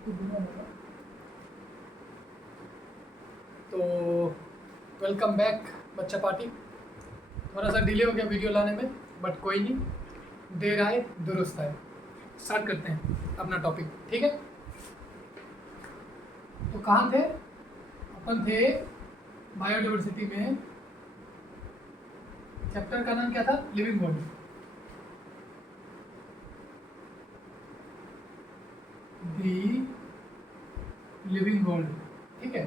तो welcome back बच्चा party. थोड़ा सा डिले हो गया वीडियो लाने में, बट कोई नहीं, देर आए दुरुस्त आए। स्टार्ट करते हैं अपना टॉपिक, ठीक है। तो कहाँ थे अपन? थे बायोडाइवर्सिटी में। चैप्टर का नाम क्या था? Living world. दी लिविंग वर्ल्ड, ठीक है।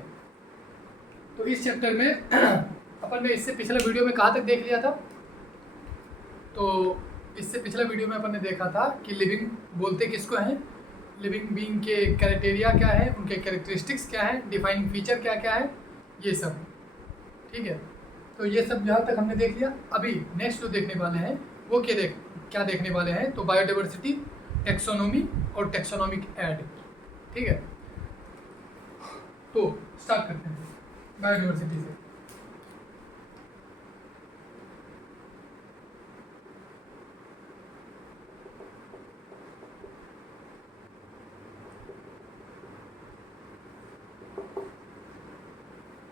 तो इस चैप्टर में अपन ने इससे पिछले वीडियो में कहाँ तक देख लिया था? तो इससे पिछले वीडियो में अपन ने देखा था कि लिविंग बोलते किसको हैं, लिविंग बीइंग के क्राइटेरिया क्या है, उनके कैरेक्टरिस्टिक्स क्या है, डिफाइनिंग फीचर क्या क्या है, ये सब, ठीक है। तो ये सब जहाँ तक हमने देख लिया। अभी नेक्स्ट जो देखने वाले हैं वो क्या देखने वाले हैं? तो बायोडाइवर्सिटी, टेक्सोनोमी और टेक्सोनोमिक ऐड, ठीक है। तो स्टार्ट करते हैं बायोडाइवर्सिटी से।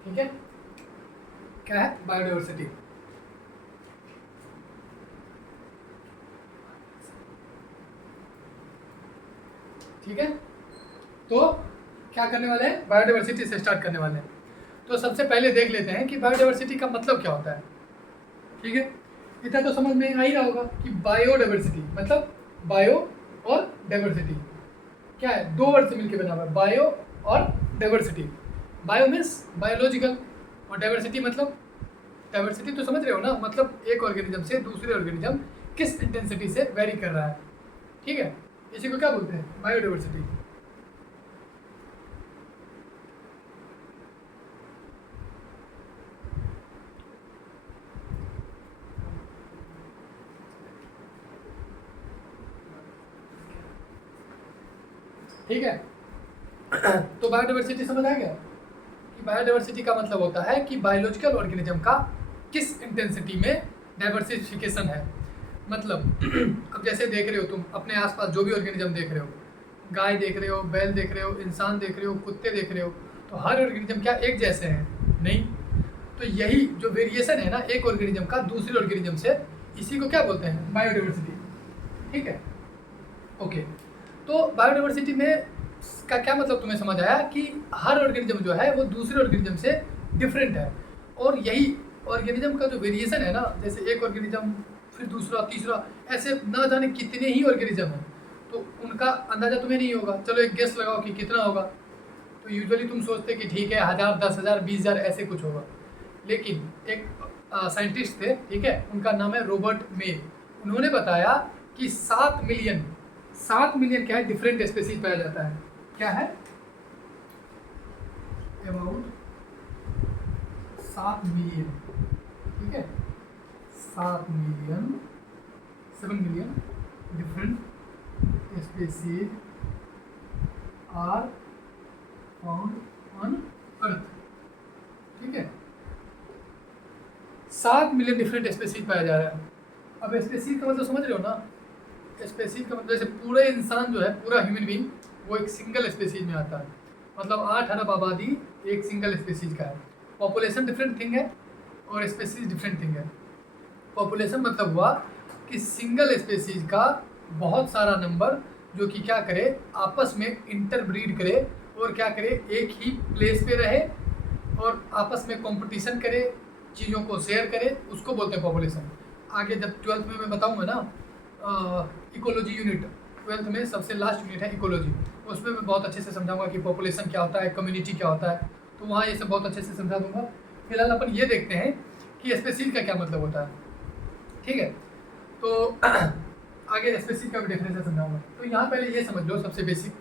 ठीक है, क्या है बायोडाइवर्सिटी? ठीक है, तो क्या करने वाले हैं? बायोडाइवर्सिटी से स्टार्ट करने वाले हैं। तो सबसे पहले देख लेते हैं कि बायोडाइवर्सिटी का मतलब क्या होता है, ठीक है। इतना तो समझ में आ ही रहा होगा कि बायोडाइवर्सिटी मतलब बायो और डाइवर्सिटी क्या है, दो वर्ड से मिलकर बना हुआ है, बायो और डाइवर्सिटी। बायो मीन्स बायोलॉजिकल और डाइवर्सिटी मतलब, डाइवर्सिटी तो समझ रहे हो ना, मतलब एक ऑर्गेनिज्म से दूसरे ऑर्गेनिज्म किस इंटेंसिटी से वेरी कर रहा है, ठीक है। इसी को क्या बोलते हैं? बायोडाइवर्सिटी। ठीक है, तो बायोडाइवर्सिटी समझ आ गया कि बायोडाइवर्सिटी का मतलब होता है कि बायोलॉजिकल ऑर्गेनिज्म का किस इंटेंसिटी में डाइवर्सिफिकेशन है। मतलब अब जैसे देख रहे हो तुम अपने आसपास जो भी ऑर्गेनिज्म देख रहे हो, गाय देख रहे हो, बैल देख रहे हो, इंसान देख रहे हो, कुत्ते देख रहे हो, तो हर ऑर्गेनिज्म क्या एक जैसे हैं? नहीं। तो यही जो वेरिएशन है ना एक ऑर्गेनिज्म का दूसरे ऑर्गेनिज्म से, इसी को क्या बोलते हैं? बायोडाइवर्सिटी, ठीक है। ओके, तो बायोडाइवर्सिटी में का क्या मतलब तुम्हें समझ आया कि हर ऑर्गेनिज्म जो है वो दूसरे ऑर्गेनिज्म से डिफरेंट है। और यही ऑर्गेनिज्म का जो वेरिएशन है ना, जैसे एक ऑर्गेनिज्म फिर दूसरा तीसरा, ऐसे ना जाने कितने ही ऑर्गेनिज्म हैं, तो उनका अंदाज़ा तुम्हें नहीं होगा। चलो एक गेस लगाओ कि कितना होगा। तो यूजुअली तुम सोचते कि ठीक है 1000, 10,000, 20,000 ऐसे कुछ होगा। लेकिन एक साइंटिस्ट थे, ठीक है, उनका नाम है रॉबर्ट मे। उन्होंने बताया कि 7 मिलियन क्या है, डिफरेंट स्पेसीज पाया जाता है। क्या है? अबाउट 7 मिलियन, ठीक है, 7 million, 7 million different species are found on earth, ठीक है। 7 मिलियन डिफरेंट स्पेसीज पाया जा रहा है। अब स्पेसीज का मतलब समझ रहे हो ना? स्पेसीज का मतलब जैसे पूरे इंसान जो है, पूरा ह्यूमन बीइंग, वो एक सिंगल स्पेसीज में आता है। मतलब 8 अरब आबादी एक सिंगल स्पेसीज का है। पॉपुलेशन डिफरेंट थिंग है और स्पेसीज डिफरेंट थिंग है। पॉपुलेशन मतलब हुआ कि सिंगल स्पेसीज का बहुत सारा नंबर जो कि क्या करे, आपस में इंटरब्रीड करे और क्या करे, एक ही प्लेस पे रहे और आपस में कंपटीशन करे, चीज़ों को शेयर करे, उसको बोलते हैं पॉपुलेशन। आगे जब 12th में मैं बताऊंगा ना इकोलॉजी यूनिट, 12th में सबसे लास्ट यूनिट है इकोलॉजी, उसमें मैं बहुत अच्छे से समझाऊंगा कि पॉपुलेशन क्या होता है, कम्युनिटी क्या होता है, तो वहाँ ये सब बहुत अच्छे से समझा दूंगा। फिलहाल अपन ये देखते हैं कि स्पेसीज का क्या मतलब होता है, ठीक है। तो आगे स्पेसीज का भी डिफरेंस है समझाऊंगा। तो यहाँ पहले ये समझ लो सबसे बेसिक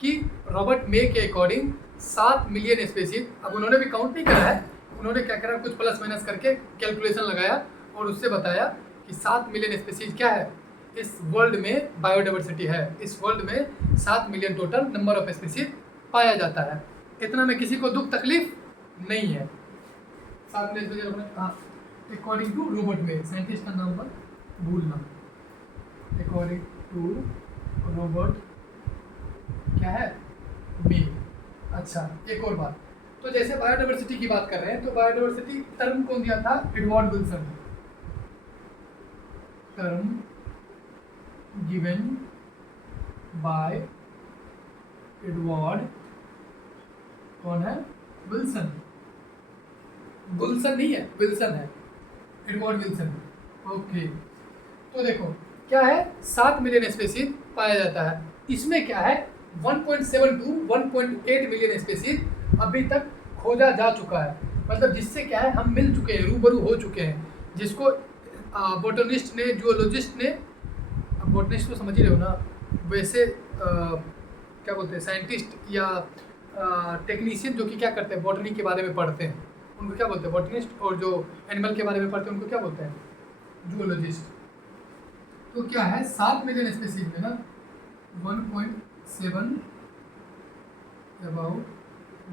कि रॉबर्ट मे के अकॉर्डिंग 7 मिलियन स्पेसीज, अब उन्होंने भी काउंट नहीं करा है, उन्होंने क्या करा, कुछ प्लस माइनस करके कैलकुलेशन लगाया और उससे बताया कि 7 मिलियन स्पेसीज क्या है, इस वर्ल्ड में बायोडाइवर्सिटी है। इस वर्ल्ड में 7 million total number of species पाया जाता है। इतना में किसी को दुख तकलीफ नहीं है। 7 मिलियन स्पेसीज, हाँ, according to Robert May, scientist का नाम पर भूलना, अकॉर्डिंग टू रॉबर्ट क्या है, मेल। अच्छा, एक और बात, तो जैसे बायोडाइवर्सिटी की बात कर रहे हैं, तो बायोडाइवर्सिटी टर्म कौन दिया था? Edward Wilson. Term given by Edward, कौन है? विल्सन। विल्सन नहीं है, विल्सन है, एडवर्ड विल्सन। ओके, तो देखो क्या है, 7 मिलियन स्पीसीज पाया जाता है। इसमें क्या है, 1.7 टू 1.8 मिलियन स्पीसीज अभी तक खोजा जा चुका है। मतलब जिससे क्या है, हम मिल चुके हैं, रूबरू हो चुके हैं, जिसको बोटनिस्ट ने, जूलॉजिस्ट ने, अब बोटनिस्ट तो समझ ही रहे हो ना, वैसे क्या बोलते हैं, साइंटिस्ट या टेक्नीशियन जो कि क्या करते हैं, बॉटनी के बारे में पढ़ते हैं, उनको क्या बोलते हैं? बॉटनिस्ट। और जो एनिमल के बारे में पढ़ते हैं उनको क्या बोलते हैं? जूलॉजिस्ट। तो क्या है, 7 मिलियन स्पीसीज में ना 1.7 about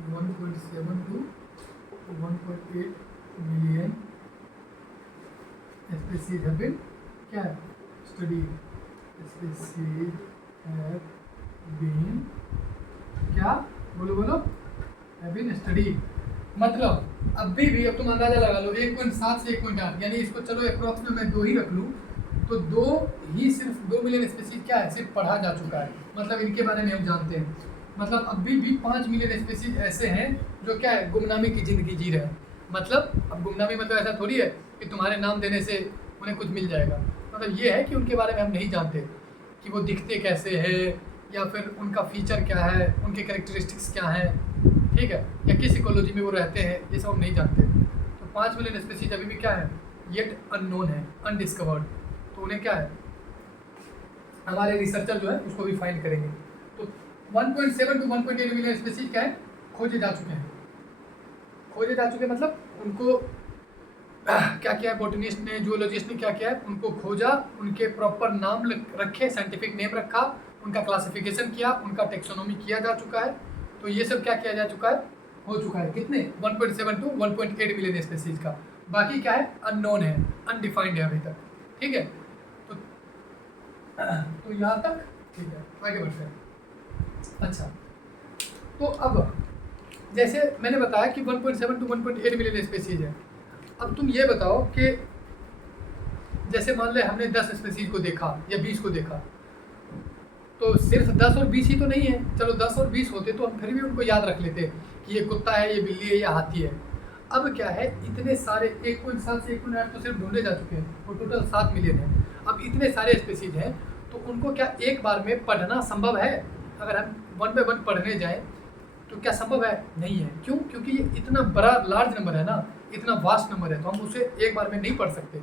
1.7 to 1.8 million species have been क्या है, स्टडी। स्पीसीज हैव बीन क्या, बोलो बोलो, हैव बीन स्टडी। मतलब अभी भी, अब तुम अंदाजा लगा लो, 1.7 से 1.8, यानी इसको चलो अप्रोक्स में मैं 2 ही रख लूँ, तो 2 ही, सिर्फ 2 मिलियन स्पीसीज क्या है, सिर्फ पढ़ा जा चुका है। मतलब इनके बारे में हम जानते हैं। मतलब अभी भी 5 मिलियन स्पीसीज ऐसे हैं जो क्या है, गुमनामी की ज़िंदगी जी रहे हैं। मतलब अब गुमनामी मतलब ऐसा थोड़ी है कि तुम्हारे नाम देने से उन्हें कुछ मिल जाएगा। मतलब ये है कि उनके बारे में हम नहीं जानते कि वो दिखते कैसे हैं, या फिर उनका फीचर क्या है, उनके कैरेक्टरिस्टिक्स क्या हैं, ठीक है, या किस इकोलॉजी में वो रहते हैं, ये सब हम नहीं जानते। तो 5 मिलियन स्पीसीज अभी भी क्या है, येट अननोन है, अनडिस्कवर्ड। तो उन्हें क्या है, हमारे रिसर्चर जो है उसको भी फाइंड करेंगे। तो 1.7 टू 1.8 मिलियन स्पीसीज क्या है, खोजे जा चुके हैं। खोजे जा चुके मतलब उनको क्या किया है, बोटनिस्ट ने, जूलॉजिस्ट ने क्या किया है, उनको खोजा, उनके प्रॉपर नाम रखे, साइंटिफिक नेम रखा, उनका क्लासिफिकेशन किया, उनका टेक्सोनॉमी किया जा चुका है। तो ये सब क्या किया जा चुका है, हो चुका है। कितने, 1.7 टू 1.8 मिलियन स्पीसीज का। बाकी क्या है, अननोन है, अनडिफाइंड है अभी तक, ठीक है। तो यहाँ तक ठीक है, आगे बढ़ते हैं। अच्छा, तो अब जैसे मैंने बताया कि 1.7 टू 1.8 मिलियन स्पीसीज है। अब तुम ये बताओ कि जैसे मान ले हमने 10 स्पीसीज को देखा या 20 को देखा, तो सिर्फ 10 और 20 ही तो नहीं है। चलो 10 और 20 होते तो हम फिर भी उनको याद रख लेते कि ये कुत्ता है, ये बिल्ली है, ये हाथी है। अब क्या है, इतने सारे 1.7 से 1.8 तो सिर्फ ढूंढे जा चुके हैं, और टोटल 7 मिलियन है। अब इतने सारे स्पीसीज हैं, तो उनको क्या एक बार में पढ़ना संभव है? अगर हम 1 बाय 1 पढ़ने जाएँ तो क्या संभव है? नहीं है। क्यों? क्योंकि ये इतना बड़ा लार्ज नंबर है ना, इतना वास्ट नंबर है, तो हम उसे एक बार में नहीं पढ़ सकते।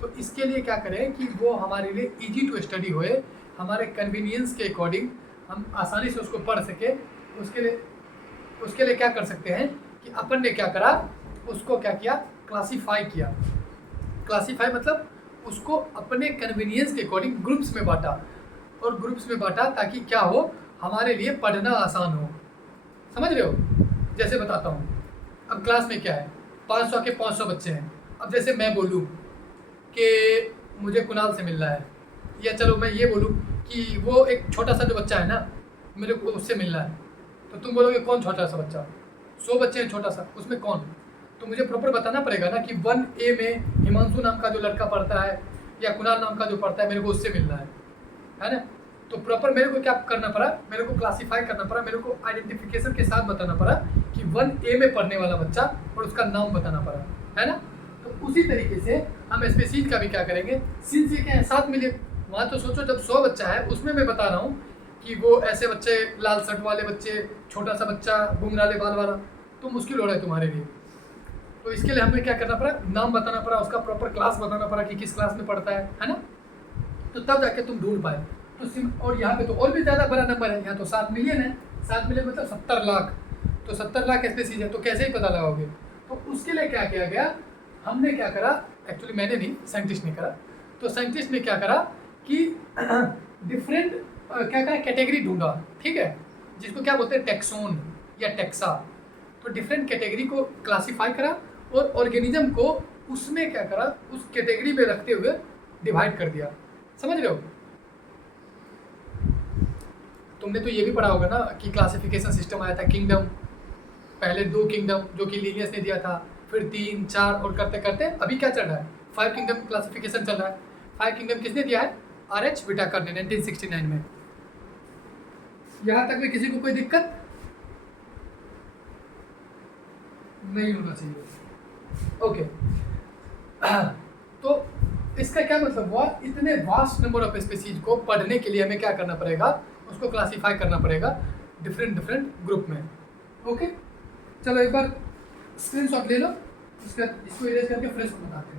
तो इसके लिए क्या करें कि वो हमारे लिए ईजी टू स्टडी होए, हमारे कन्वीनियंस के अकॉर्डिंग हम आसानी से उसको पढ़ सके। उसके लिए क्या कर सकते हैं कि अपन ने क्या करा, उसको क्या किया, क्लासीफाई किया। क्लासीफाई मतलब उसको अपने कन्वीनियंस के अकॉर्डिंग ग्रुप्स में बांटा, और ग्रुप्स में बांटा ताकि क्या हो, हमारे लिए पढ़ना आसान हो। समझ रहे हो? जैसे बताता हूँ, अब क्लास में क्या है, 500 के 500 बच्चे हैं। अब जैसे मैं बोलूँ कि मुझे कुणाल से मिलना है, या चलो मैं ये बोलूँ कि वो एक छोटा सा जो बच्चा है ना, मेरे को उससे मिलना है, तो तुम बोलोगे कौन छोटा सा बच्चा? 100 बच्चे हैं छोटा सा, उसमें कौन? तो मुझे प्रॉपर बताना पड़ेगा ना कि 1A में हिमांशु नाम का जो लड़का पढ़ता है, या कुणाल नाम का जो पढ़ता है, मेरे को उससे मिलना है ना। तो प्रॉपर मेरे को क्या करना पड़ा, मेरे को क्लासीफाई करना पड़ा, मेरे को आइडेंटिफिकेशन के साथ बताना पड़ा कि 1A में पढ़ने वाला बच्चा, और उसका नाम बताना पड़ा, है ना। तो उसी तरीके से हम स्पीसीज का भी क्या करेंगे, सिंस ये क्या है 7 मिलियन, वहाँ तो सोचो जब 100 बच्चा है, उसमें मैं बता रहा हूँ कि वो ऐसे बच्चे, लाल शर्ट वाले बच्चे, छोटा सा बच्चा, घुंघराले बाल वाला, तो मुश्किल हो रहा है तुम्हारे लिए। तो इसके लिए हमें क्या करना पड़ा, नाम बताना पड़ा, उसका प्रॉपर क्लास बताना पड़ा कि किस क्लास में पढ़ता है ना। तो तब जाके तुम ढूंढ पाए। तो और यहाँ पे तो और भी ज़्यादा बड़ा नंबर है, यहाँ तो 7 मिलियन है, 7 मिलियन मतलब 70 लाख। तो 70 लाख स्पीसीज है, तो कैसे ही पता लगाओगे? तो उसके लिए क्या किया गया, हमने क्या करा, एक्चुअली मैंने नहीं, साइंटिस्ट ने करा। तो साइंटिस्ट ने क्या करा कि डिफरेंट क्या करा, कैटेगरी ढूंढा, ठीक है, जिसको क्या बोलते हैं, टेक्सोन या टेक्सा। तो डिफरेंट कैटेगरी को क्लासीफाई करा, और ऑर्गेनिज्म को उसमें क्या करा, उस कैटेगरी में रखते हुए डिवाइड कर दिया। समझ रहे हो? तुमने तो ये भी पढ़ा होगा ना कि क्लासिफिकेशन सिस्टम आया था किंगडम, पहले 2 किंगडम जो कि लीनियस ने दिया था, फिर 3, 4 और करते करते अभी क्या चल रहा है, 5 किंगडम क्लासिफिकेशन चल रहा है। 5 किंगडम किसने दिया है, RH विटाकर ने 1969 में। यहाँ तक में किसी को कोई दिक्कत नहीं होना चाहिए। ओके तो इसका क्या मतलब हुआ, इतने वास्ट नंबर ऑफ स्पीसीज को पढ़ने के लिए हमें क्या करना पड़ेगा, उसको क्लासीफाई करना पड़ेगा डिफरेंट ग्रुप में। ओके चलो एक बार स्क्रीनशॉट ले लो, इसको इरेज करके फ्रेश बनाते हैं।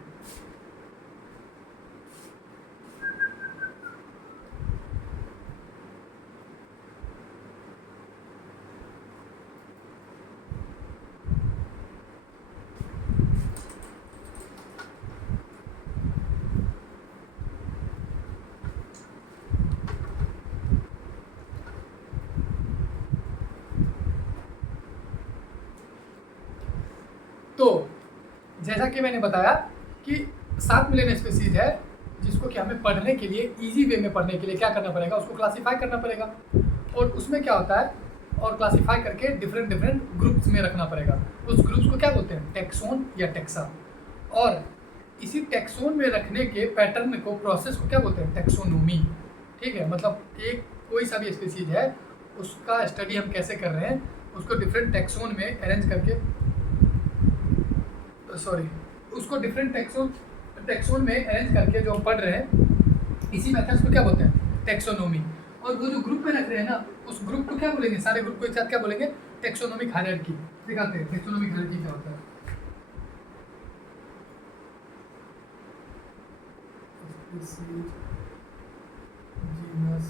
तो जैसा कि मैंने बताया कि 7 मिलियन स्पीसीज है जिसको कि हमें पढ़ने के लिए इजी वे में पढ़ने के लिए क्या करना पड़ेगा, उसको क्लासीफाई करना पड़ेगा। और उसमें क्या होता है, और क्लासीफाई करके डिफरेंट ग्रुप्स में रखना पड़ेगा। उस ग्रुप्स को क्या बोलते हैं, टेक्सोन या टेक्सा। और इसी टेक्सोन में रखने के पैटर्न को, प्रोसेस को क्या बोलते हैं, टेक्सोनोमी। ठीक है, मतलब एक कोई सा भी स्पीसीज है उसका स्टडी हम कैसे कर रहे हैं, उसको डिफरेंट टेक्सोन में अरेंज करके, उसको डिफरेंट टेक्सोन में अरेंज करके जो हम पढ़ रहे हैं, इसी मेथड्स को क्या बोलते हैं, टेक्सोनोमी। और वो जो ग्रुप में रख रहे हैं ना, उस ग्रुप को क्या बोलेंगे, सारे ग्रुप को एक साथ क्या बोलेंगे, टेक्सोनोमिक हायरार्की। दिखाते हैं टेक्सोनोमिक हायरार्की क्या होता है। Genus,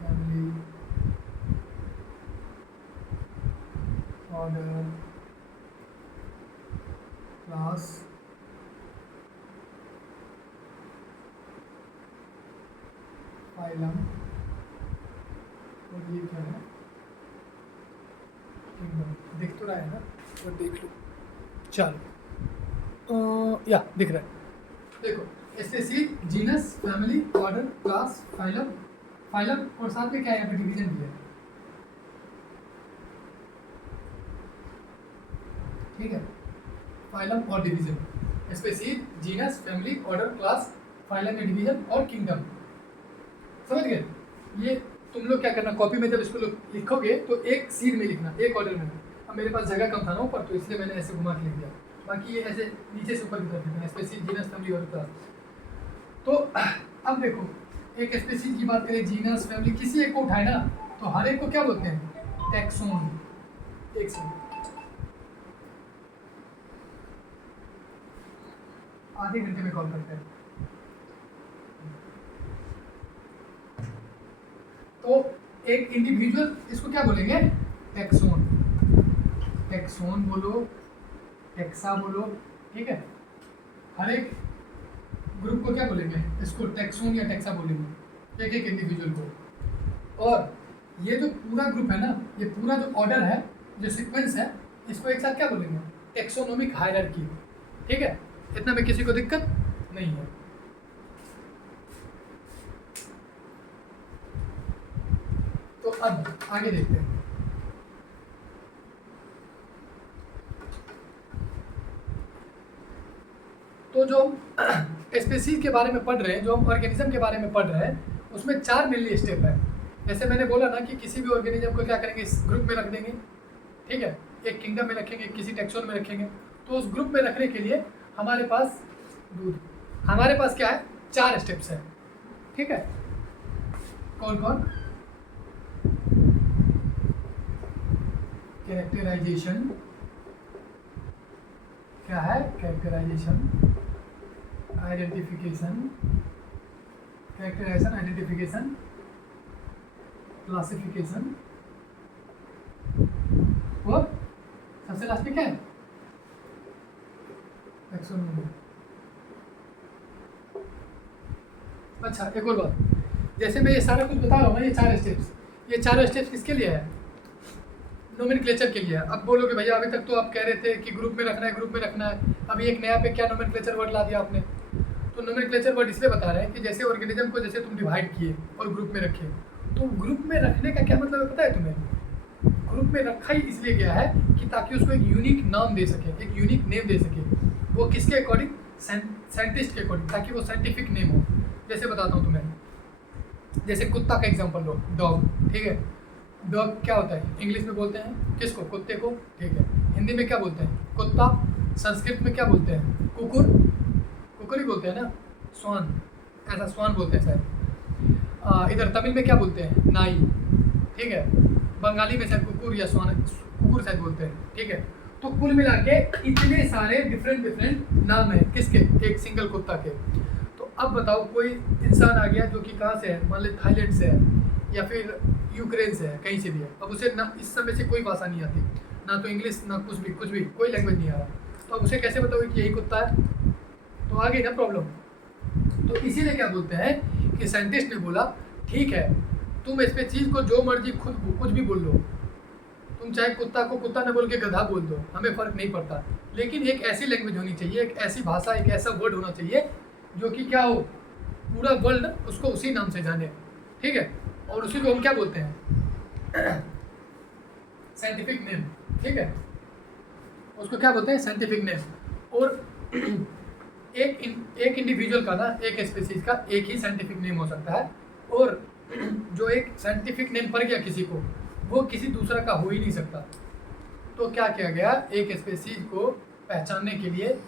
family, order, class, phylum, और ये क्या है, किंगडम। दिख तो रहा है ना, और देख लो, चलो या दिख रहा है। देखो species, genus, family, order, class, phylum, और साथ में क्या है, यहाँ पे डिवीजन भी है। ठीक है, फाइलम और division, species, genus, family, order, class, phylum में डिवीजन और किंगडम। समझ गए। ये तुम लोग क्या करना, कॉपी में जब इसको लिखोगे तो एक सीड में लिखना, एक ऑर्डर में। अब मेरे पास जगह कम था ना ऊपर, तो इसलिए मैंने ऐसे घुमा के लिख दिया। बाकी ये ऐसे नीचे से ऊपर की तरफ लिखना, species, genus, family, order, class. तो अब देखो, एक स्पीसीज की बात करें, जीनस, फैमिली, किसी एक को उठाए ना, तो हर एक को क्या बोलते हैं, टेक्सोन। एक सेकंड, आधे घंटे में कॉल करते हैं। तो एक इंडिविजुअल, इसको क्या बोलेंगे, टेक्सोन। टेक्सोन बोलो, टेक्सा बोलो, ठीक है। हर एक ग्रुप को क्या बोलेंगे, इसको टेक्सोन या टेक्सा बोलेंगे, एक इंडिविजुअल को। और ये जो पूरा ग्रुप है ना, ये पूरा जो ऑर्डर है, जो सीक्वेंस है, इसको एक साथ क्या बोलेंगे, टेक्सोनोमिक हायरार्की। ठीक है, इतना में किसी को दिक्कत नहीं है। तो अब आगे देखते हैं। तो जो स्पीसीज के बारे में पढ़ रहे हैं, जो हम ऑर्गेनिज्म के बारे में पढ़ रहे हैं, उसमें 4 मेनली स्टेप है। जैसे मैंने बोला ना कि किसी भी ऑर्गेनिज्म को क्या करेंगे, इस ग्रुप में रख देंगे। ठीक है, एक किंगडम में रखेंगे, किसी टेक्सोन में रखेंगे। तो उस ग्रुप में रखने के लिए हमारे पास क्या है, 4 स्टेप्स है। ठीक है, कौन कौन, कैरेक्टराइजेशन, क्या है, कैरेक्टराइजेशन, आइडेंटिफिकेशन, क्लासिफिकेशन, और सबसे लास्ट में क्या है, टेक्सोनोमी। अच्छा, एक और बात, जैसे मैं ये सारा कुछ बता रहा हूँ ना, ये 4 स्टेप्स किसके लिए है, नोमेनक्लेचर के लिए है। अब बोलोगे भैया अभी तक तो आप कह रहे थे कि ग्रुप में रखना है, अभी एक नया पे क्या नोमेनक्लेचर वर्ड ला दिया आपने। तो तो नोमेनक्लेचर वर्ड इसलिए बता रहे हैं कि जैसे ऑर्गेनिज्म को जैसे तुम डिवाइड किए और ग्रुप में रखे, तो ग्रुप में रखने का क्या मतलब है पता है तुम्हें? ग्रुप में रखा ही इसलिए गया है कि ताकि उसको एक यूनिक नाम दे सके, एक यूनिक नेम दे सके। वो किसके अकॉर्डिंग? साइंटिस्ट के अकॉर्डिंग, ताकि वो साइंटिफिक नेम हो। जैसे बताता हूँ तुम्हें, जैसे कुत्ता का एग्जांपल लो, डॉग, ठीक है। डॉग क्या होता है? इंग्लिश में बोलते हैं किसको? कुत्ते को, ठीक है। हिंदी में क्या बोलते हैं? कुत्ता। संस्कृत में क्या बोलते हैं? कुकुर, कुकुर ही बोलते हैं ना। स्वान, ऐसा स्वान बोलते हैं शायद। इधर तमिल में क्या बोलते हैं? नाई, ठीक है। बंगाली में शायद कुकुर या स्वान, कुकुर शायद बोलते हैं, ठीक है। तो कुल मिला के इतने सारे डिफरेंट डिफरेंट नाम है किसके? एक सिंगल कुत्ता के। तो अब बताओ, कोई इंसान आ गया जो कि कहाँ से है, मान ली थाईलैंड से है या फिर यूक्रेन से है, कहीं से भी है। अब उसे ना इस समय से कोई भाषा नहीं आती, ना तो इंग्लिश ना कुछ भी कोई लैंग्वेज नहीं आ रहा, तो अब उसे कैसे बताओगे कि यही कुत्ता है? तो आ गई ना प्रॉब्लम। तो इसीलिए क्या बोलते हैं कि साइंटिस्ट ने बोला ठीक है, तुम इस पे चीज़ को जो मर्जी खुद कुछ भी बोल लो, तुम चाहे कुत्ता को कुत्ता न बोल के गधा बोल दो, हमें फ़र्क नहीं पड़ता, लेकिन एक ऐसी लैंग्वेज होनी चाहिए, एक ऐसी भाषा, एक ऐसा वर्ड होना चाहिए जो कि क्या हो, पूरा वर्ल्ड उसको उसी नाम से जाने, ठीक है। और उसी को हम क्या बोलते हैं? साइंटिफिक नेम, ठीक है। उसको क्या बोलते हैं? Scientific name. और एक इंडिविजुअल का ना, एक स्पीसीज का एक ही साइंटिफिक नेम हो सकता है, और जो एक साइंटिफिक नेम पड़ गया किसी को, वो किसी दूसरा का हो ही नहीं सकता। तो क्या किया गया? एक स्पीसीज को पहचानने के लिए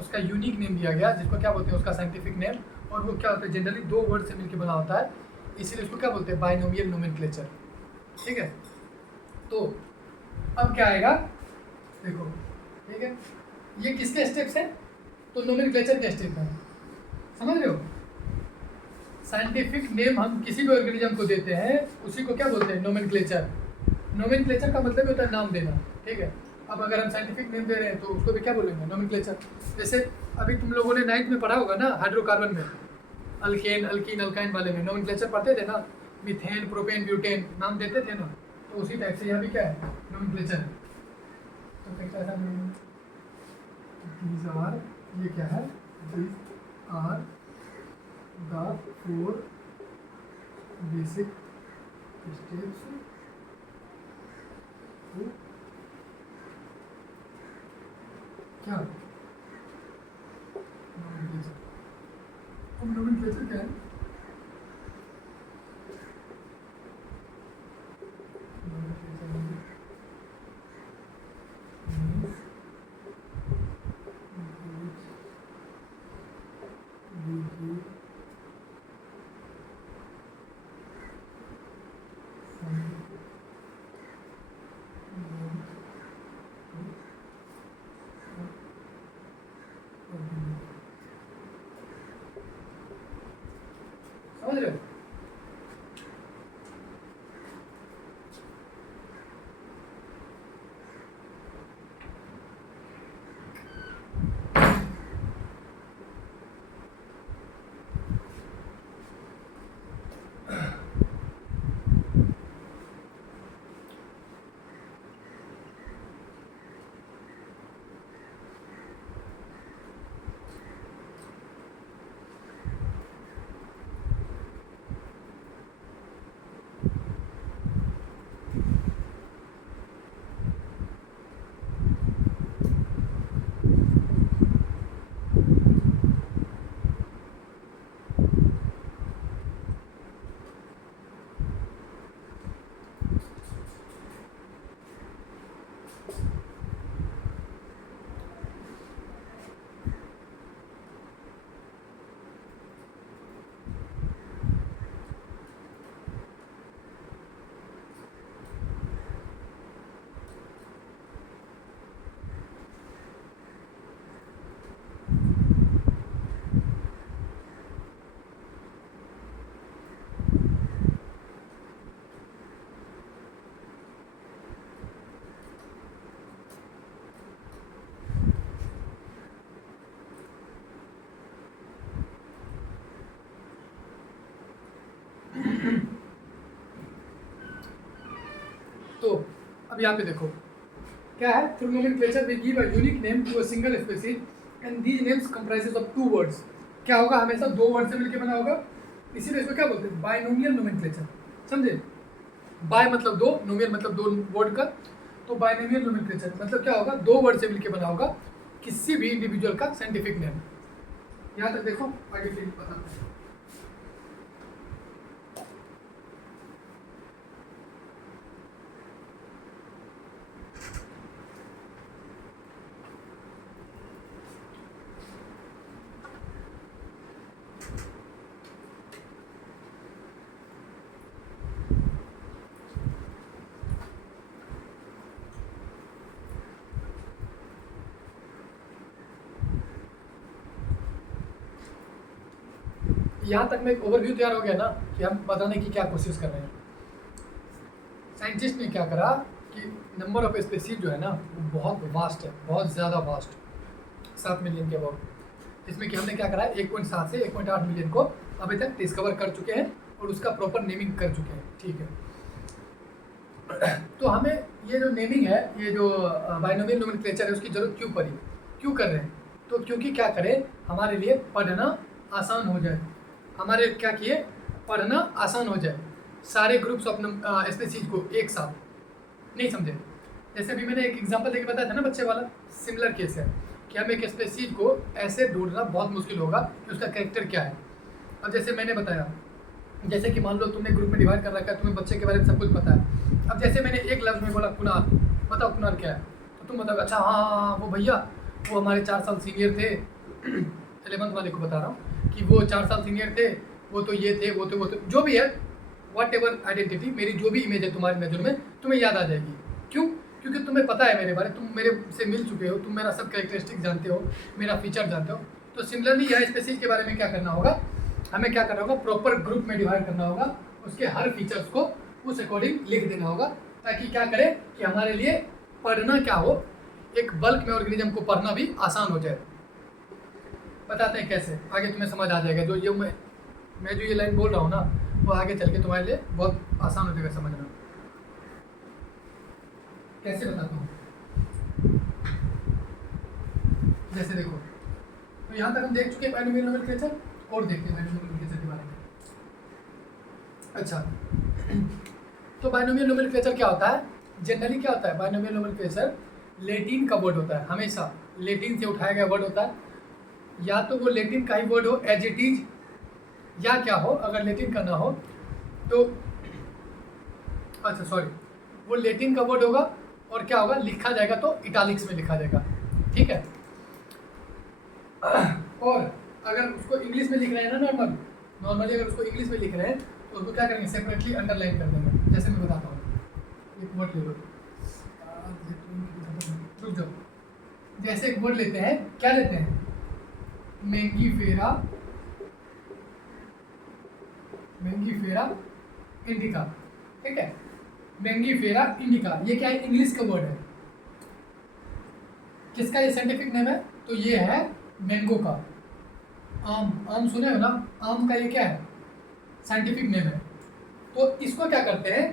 उसका यूनिक नेम दिया गया, जिसको क्या बोलते हैं? उसका साइंटिफिक नेम। और वो क्या होता है? जनरली दो वर्ड से मिलकर बना होता है, इसीलिए उसको क्या बोलते हैं? बाइनोमियल नोमेनक्लेचर, ठीक है। तो अब क्या आएगा देखो, ठीक है। ये किसके स्टेप्स हैं? तो नोमेनक्लेचर के स्टेप हैं, समझ रहे हो? साइंटिफिक नेम हम किसी भी ऑर्गेनिज्म को देते हैं, उसी को क्या बोलते हैं? नोमेनक्लेचर। नोमेनक्लेचर का मतलब होता है नाम देना, ठीक है। अब अगर हम साइंटिफिक नेम दे रहे हैं तो उसको भी क्या बोलेंगे? नोमेनक्लेचर। जैसे अभी तुम लोगों ने 9th में पढ़ा होगा ना, हाइड्रोकार्बन में, अल्केन, अल्कीन, अल्काइन वाले में नोमेनक्लेचर पढ़ते थे ना, मीथेन, प्रोपेन, ब्यूटेन नाम देते थे ना, तो उसी टाइप से यहाँ भी क्या है? नोमेनक्लेचर। तो क्या है? these are, ये क्या है? these are the 4 basic steps to क्या? नोमेनक्लेचर। अब नोमेनक्लेचर क्या है? समझ रहे हो? तो अब यहाँ पे देखो क्या है? Through nomenclature we give a unique name to a single species and these names comprises of 2 words. क्या होगा, हमेशा दो वर्ड से मिलकर बना होगा, इसीलिए इसको क्या बोलते हैं, बाइनोमियल नोमेनक्लेचर। समझे, बाय मतलब दो, नोमियल मतलब दो वर्ड का, तो बाइनोमियल नोमेनक्लेचर मतलब क्या होगा, दो वर्ड से मिलकर बना होगा किसी भी इंडिविजुअल का साइंटिफिक नेम। यहाँ तक देखो, आगे फिर बताते हैं। यहाँ तक में एक ओवरव्यू तैयार हो गया ना कि हम बताने की क्या कोशिश कर रहे हैं। साइंटिस्ट ने क्या करा कि नंबर ऑफ स्पीसीज जो है ना वो बहुत वास्ट है, बहुत ज़्यादा वास्ट, 7 मिलियन के अबाउट, इसमें कि हमने क्या करा है 1.7 से 1.8 मिलियन को अभी तक डिस्कवर कर चुके हैं और उसका प्रॉपर नेमिंग कर चुके हैं। ठीक है, तो हमें ये जो नेमिंग है, ये जो बाइनोमियल नोमेनक्लेचर है, उसकी ज़रूरत क्यों पड़ी, क्यों कर रहे हैं, तो क्योंकि क्या करें, हमारे लिए पढ़ना आसान हो जाए, हमारे क्या किए, पढ़ना आसान हो जाए, सारे ग्रुप्स ऑफ स्पीसीज को एक साथ। नहीं समझे, जैसे अभी मैंने एक एग्जांपल देके बताया था ना बच्चे वाला, सिमिलर केस है कि हम एक स्पीसीज को ऐसे ढूंढना बहुत मुश्किल होगा कि उसका कैरेक्टर क्या है। अब जैसे मैंने बताया, जैसे कि मान लो तुमने ग्रुप में डिवाइड कर रखा है, तुम्हें बच्चे के बारे में सब कुछ पता है। अब जैसे मैंने एक लफ्ज़ में बोला कुनाल, बताओ कुनाल क्या है, तो तुम बताओ अच्छा हाँ वो भैया वो हमारे 4 साल सीनियर थे, 11th वाले को बता रहा हूँ कि वो 4 साल सीनियर थे, वो तो ये थे, वो तो जो भी है, वॉट एवर आइडेंटिटी, मेरी जो भी इमेज है तुम्हारी नज़र में तुम्हें याद आ जाएगी। क्यों, क्योंकि तुम्हें पता है मेरे बारे, तुम मेरे से मिल चुके हो, तुम मेरा सब कैरेक्टरिस्टिक जानते हो, मेरा फीचर जानते हो। तो सिमिलरली यह स्पीसीज के बारे में क्या करना होगा, हमें क्या करना होगा, प्रॉपर ग्रुप में डिवाइड करना होगा, उसके हर फीचर्स को उस अकॉर्डिंग लिख देना होगा, ताकि क्या करे कि हमारे लिए पढ़ना क्या हो, एक बल्क में ऑर्गेनिज्म को पढ़ना भी आसान हो जाए। बताते हैं कैसे, आगे तुम्हें समझ आ जाएगा। जो ये मैं जो ये लाइन बोल रहा हूँ ना, वो आगे चल के तुम्हारे लिए बहुत आसान हो जाएगा समझना। कैसे बताता हूँ, जैसे देखो, तो यहाँ तक हम देख चुके हैं बाइनोमियल नोमेनक्लेचर, और देखते हैं बाइनोमियल नोमेनक्लेचर के बारे में। अच्छा, तो बाइनोमियल नोमेनक्लेचर क्या होता है, जनरली क्या होता है, बाइनोमियल नोमेनक्लेचर लैटिन का वर्ड होता है, हमेशा लैटिन से उठाया गया वर्ड होता है, या तो वो लैटिन का ही वर्ड हो एज इट इज, या क्या हो, अगर लैटिन का ना हो तो अच्छा सॉरी, वो लैटिन का वर्ड होगा और क्या होगा, लिखा जाएगा तो इटालिक्स में लिखा जाएगा। ठीक है, और अगर उसको इंग्लिश में लिख रहे हैं ना, नॉर्मली अगर उसको इंग्लिश में लिख रहे हैं तो उसको क्या करेंगे, सेपरेटली अंडरलाइन कर देंगे। जैसे मैं बताता हूँ, एक वर्ड ले लो, रुक जाओ, जैसे एक वर्ड लेते हैं, क्या लेते हैं, मैंगीफेरा इंडिका। ठीक है, मैंगीफेरा इंडिका, ये क्या है, इंग्लिश का वर्ड है, किसका ये साइंटिफिक नेम है, तो ये है मैंगो का, आम सुने हो ना, आम का ये क्या है, साइंटिफिक नेम है। तो इसको क्या करते हैं,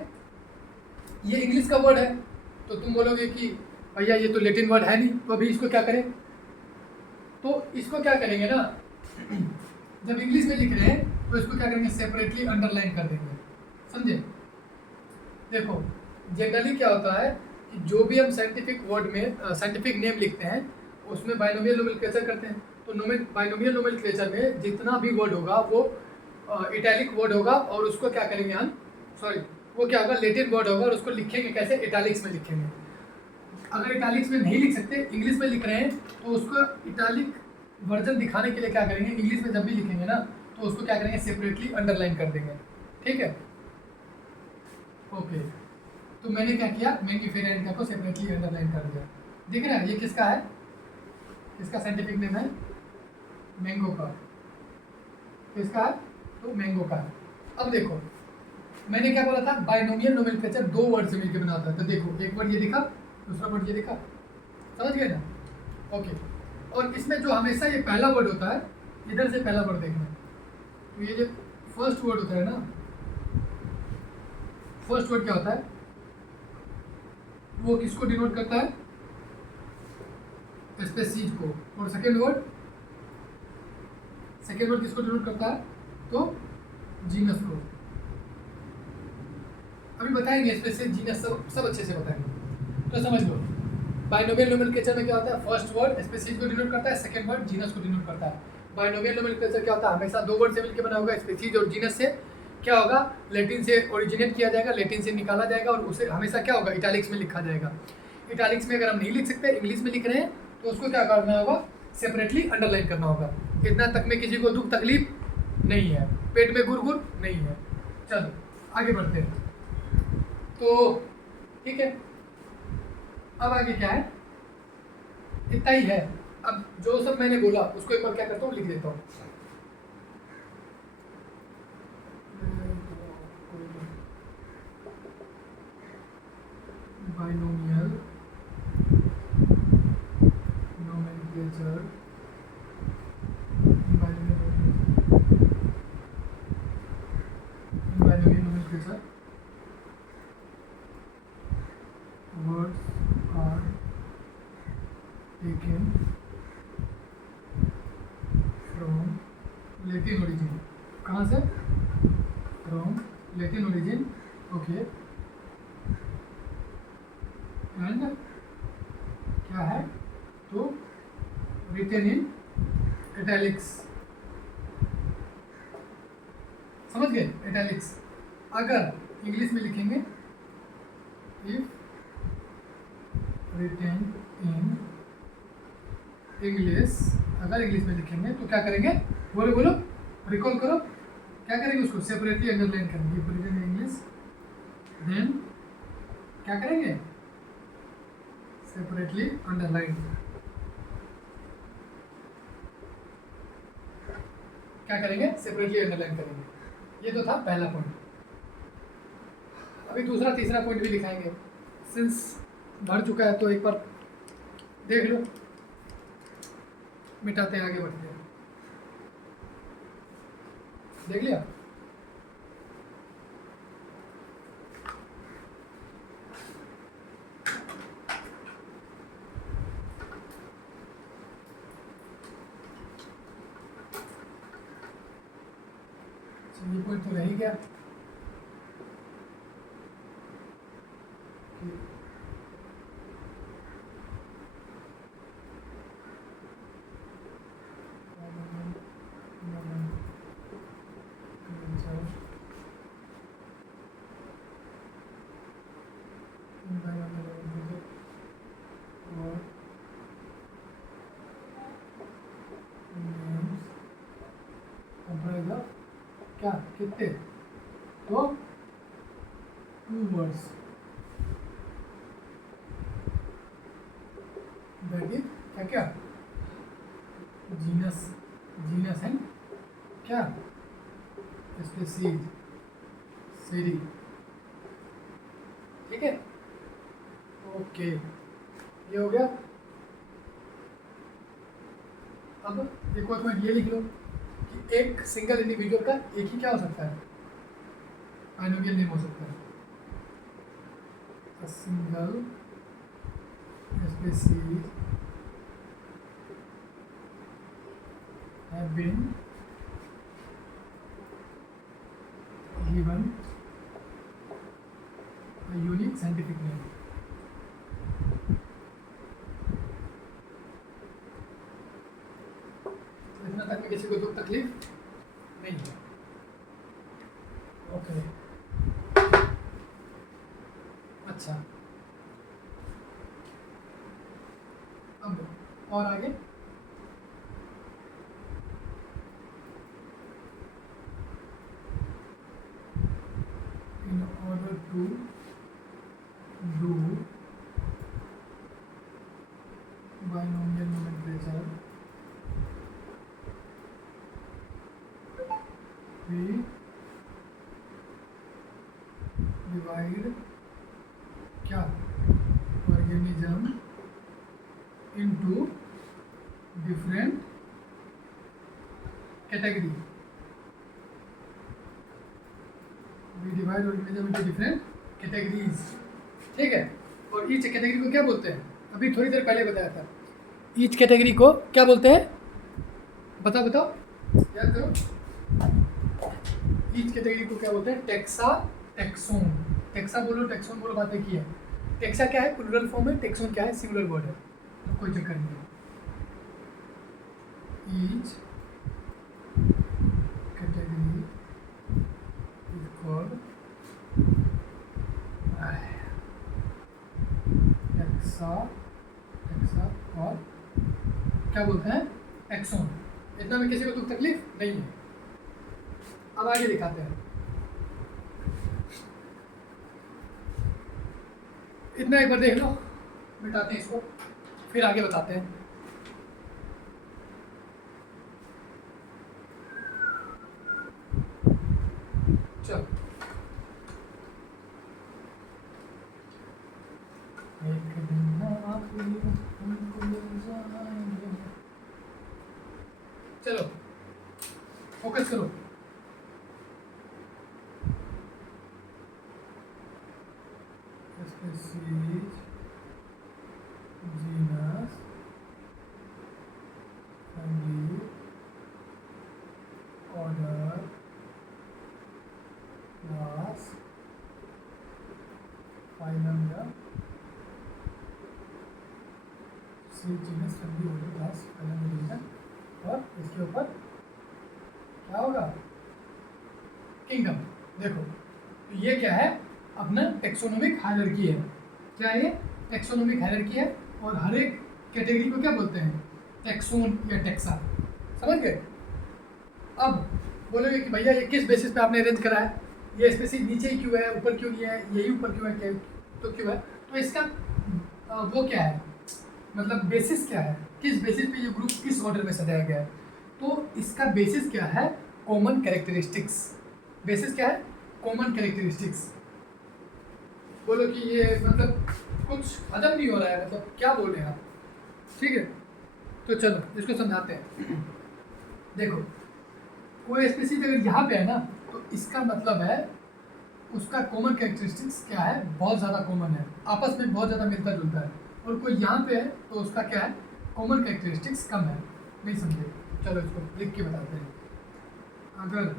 ये इंग्लिश का वर्ड है, तो तुम बोलोगे कि भैया ये तो लैटिन वर्ड है नहीं, तो अभी इसको क्या करें, तो इसको क्या करेंगे ना, जब इंग्लिश में लिख रहे हैं तो इसको क्या करेंगे, सेपरेटली अंडरलाइन कर देंगे। समझे, देखो जनरली क्या होता है कि जो भी हम साइंटिफिक वर्ड में साइंटिफिक नेम लिखते हैं उसमें बाइनोमियल नोमेनक्लेचर करते हैं, तो बाइनोमियल नोमेनक्लेचर में जितना भी वर्ड होगा वो इटैलिक वर्ड होगा, और उसको क्या करेंगे हम, सॉरी वो क्या होगा, लैटिन वर्ड होगा, और उसको लिखेंगे कैसे, इटैलिक्स में लिखेंगे। अगर इटैलिक्स में नहीं लिख सकते, इंग्लिश में लिख रहे हैं, तो उसको इटैलिक वर्जन दिखाने के लिए क्या करेंगे, इंग्लिश में जब भी लिखेंगे ना तो उसको क्या करेंगे, सेपरेटली अंडरलाइन कर देंगे। ठीक है, ओके, तो मैंने क्या किया, मैंगीफेरा इंडिका को सेपरेटली अंडरलाइन कर दिया। दिख रहा है ये किसका है, इसका साइंटिफिक नेम है मैंगो का, किसका है, तो मैंगो का है। अब देखो मैंने क्या बोला था, बाइनोमियल नोमेनक्लेचर दो वर्ड से मिलकर बनाता है, तो देखो एक वर्ड ये दिखा, दूसरा वर्ड ये दिखा, समझ गए ना, ओके। और इसमें जो हमेशा ये पहला वर्ड होता है, इधर से पहला वर्ड देखना, तो ये जो फर्स्ट वर्ड होता है ना, फर्स्ट वर्ड क्या होता है, वो किसको डिनोट करता है, स्पीसीज को, और सेकेंड वर्ड सेकेंड वर्ड किसको डिनोट करता है? तो जीनस को। अभी बताएंगे स्पेसिस जीनस सब अच्छे से बताएंगे, तो समझ लो। बाइनोमियल नोमेनक्लेचर में क्या होता है? फर्स्ट वर्ड स्पेसीज को डिनोट करता है, सेकंड वर्ड जीनस को डिनोट करता है। बाइनोमियल नोमेनक्लेचर क्या होता है? हमेशा दो वर्ड से मिलकर बना होगा, स्पेसीज और जीनस से क्या होगा? लैटिन से ओरिजिनेट किया जाएगा, लैटिन से निकाला जाएगा और उसे हमेशा क्या होगा? इटैलिक्स में लिखा जाएगा। इटैलिक्स में अगर हम नहीं लिख सकते, इंग्लिश में लिख रहे हैं, तो उसको क्या करना होगा? सेपरेटली अंडरलाइन करना होगा। इतना तक में किसी को दुख तकलीफ नहीं है, पेट में गुरगुर नहीं है। चलो आगे बढ़ते हैं। तो ठीक है, अब आगे क्या है? इतना ही है। अब जो सब मैंने बोला उसको एक बार क्या करता हूँ, लिख देता हूँ। Binomial nomenclature, binomial nomenclature, words are taken from Latin origin। कहाँ से? From Latin origin, okay। and क्या है? तो written in italics। समझ गए? italics। अगर इंग्लिश में लिखेंगे if written in English, अगर इंग्लिश में लिखेंगे तो क्या करेंगे? बोलो बोलो, रिकॉल करो। क्या करेंगे? उसको सेपरेटली अंडरलाइन करेंगे। written in English, देन क्या करेंगे? Separately underline. क्या करेंगे? सेपरेटली अंडरलाइन करेंगे। ये तो था पहला पॉइंट। अभी दूसरा तीसरा पॉइंट भी लिखाएंगे, सिंस भर चुका है तो एक बार देख लो, मिटाते हैं, आगे बढ़ते हैं। देख लिया? ये पॉइंट तो रह ही गया। क्या कितने? तो टू वर्ड्स, दैट इज क्या क्या? जीनस, जीनस एंड क्या? स्पीसीज, सीरी। ठीक है, ओके, ये हो गया। अब एक और पॉइंट ये लिख लो कि एक सिंगल इंडिविजुअल का एक ही क्या हो सकता है? बाइनोमियल नेम हो सकता है। A single species have been given a unique scientific name। इतना तक में किसी को दुख तकलीफ नहीं है। ओके, अच्छा, अब और आगे in order to do binomial nomenclature, we divide क्या? organism into different category। we divide organism into different categories। ठीक है, और ईच कैटेगरी को क्या बोलते हैं? अभी थोड़ी देर पहले बताया था। ईच कैटेगरी को क्या बोलते हैं? बताओ बताओ। याद करो, ईच कैटेगरी को क्या बोलते हैं? Taxa, taxon. टेक्सा बोलो, टेक्सोन बोलो, बात एक ही है। टेक्सा क्या है? प्लूरल फॉर्म है। टेक्सोन क्या है? सिंगुलर वर्ड है, तो कोई चक्कर नहीं है। Each category is called taxa, taxa और क्या बोलते हैं? टेक्सोन। इतना में किसी को दुख तकलीफ नहीं है। अब आगे दिखाते हैं। इतना एक बार देख लो, मिटाते हैं इसको, फिर आगे बताते हैं। चलो, एक दिन आखिरी हमको मिल जाएंगे। चलो फोकस करो। species, genus, family, order, class, phylum या genus, family, order, class, phylum, division, और इसके ऊपर क्या होगा? किंगडम। देखो, तो ये क्या है? अपना टेक्सोनोमिक हायरार्की है। क्या है ये? टेक्सोनोमिक हायरार्की है, और हर एक कैटेगरी को क्या बोलते हैं? टेक्सोन या टेक्सा। समझ गए? अब बोलोगे कि भैया ये किस बेसिस पे आपने अरेंज करा है? ये स्पेसिस नीचे ही क्यों है, ऊपर क्यों नहीं है, यही ऊपर क्यों है, क्या तो क्यों है? तो इसका वो क्या है, मतलब बेसिस क्या है, किस बेसिस पे ये ग्रुप किस ऑर्डर में सजाया गया है? तो इसका बेसिस क्या है? Common characteristics. बेसिस क्या है? Common characteristics. बोलो कि ये मतलब कुछ हजम नहीं हो रहा है, मतलब क्या बोल रहे हैं आप? ठीक है, तो चलो इसको समझाते हैं। देखो, कोई स्पीसीज अगर यहाँ पे है ना, तो इसका मतलब है उसका कॉमन कैरेक्टरिस्टिक्स क्या है? बहुत ज़्यादा कॉमन है, आपस में बहुत ज़्यादा मिलता जुलता है। और कोई यहाँ पे है तो उसका क्या है? कॉमन कैरेक्टरिस्टिक्स कम है। नहीं समझे? चलो इसको लिख के बताते हैं। अगर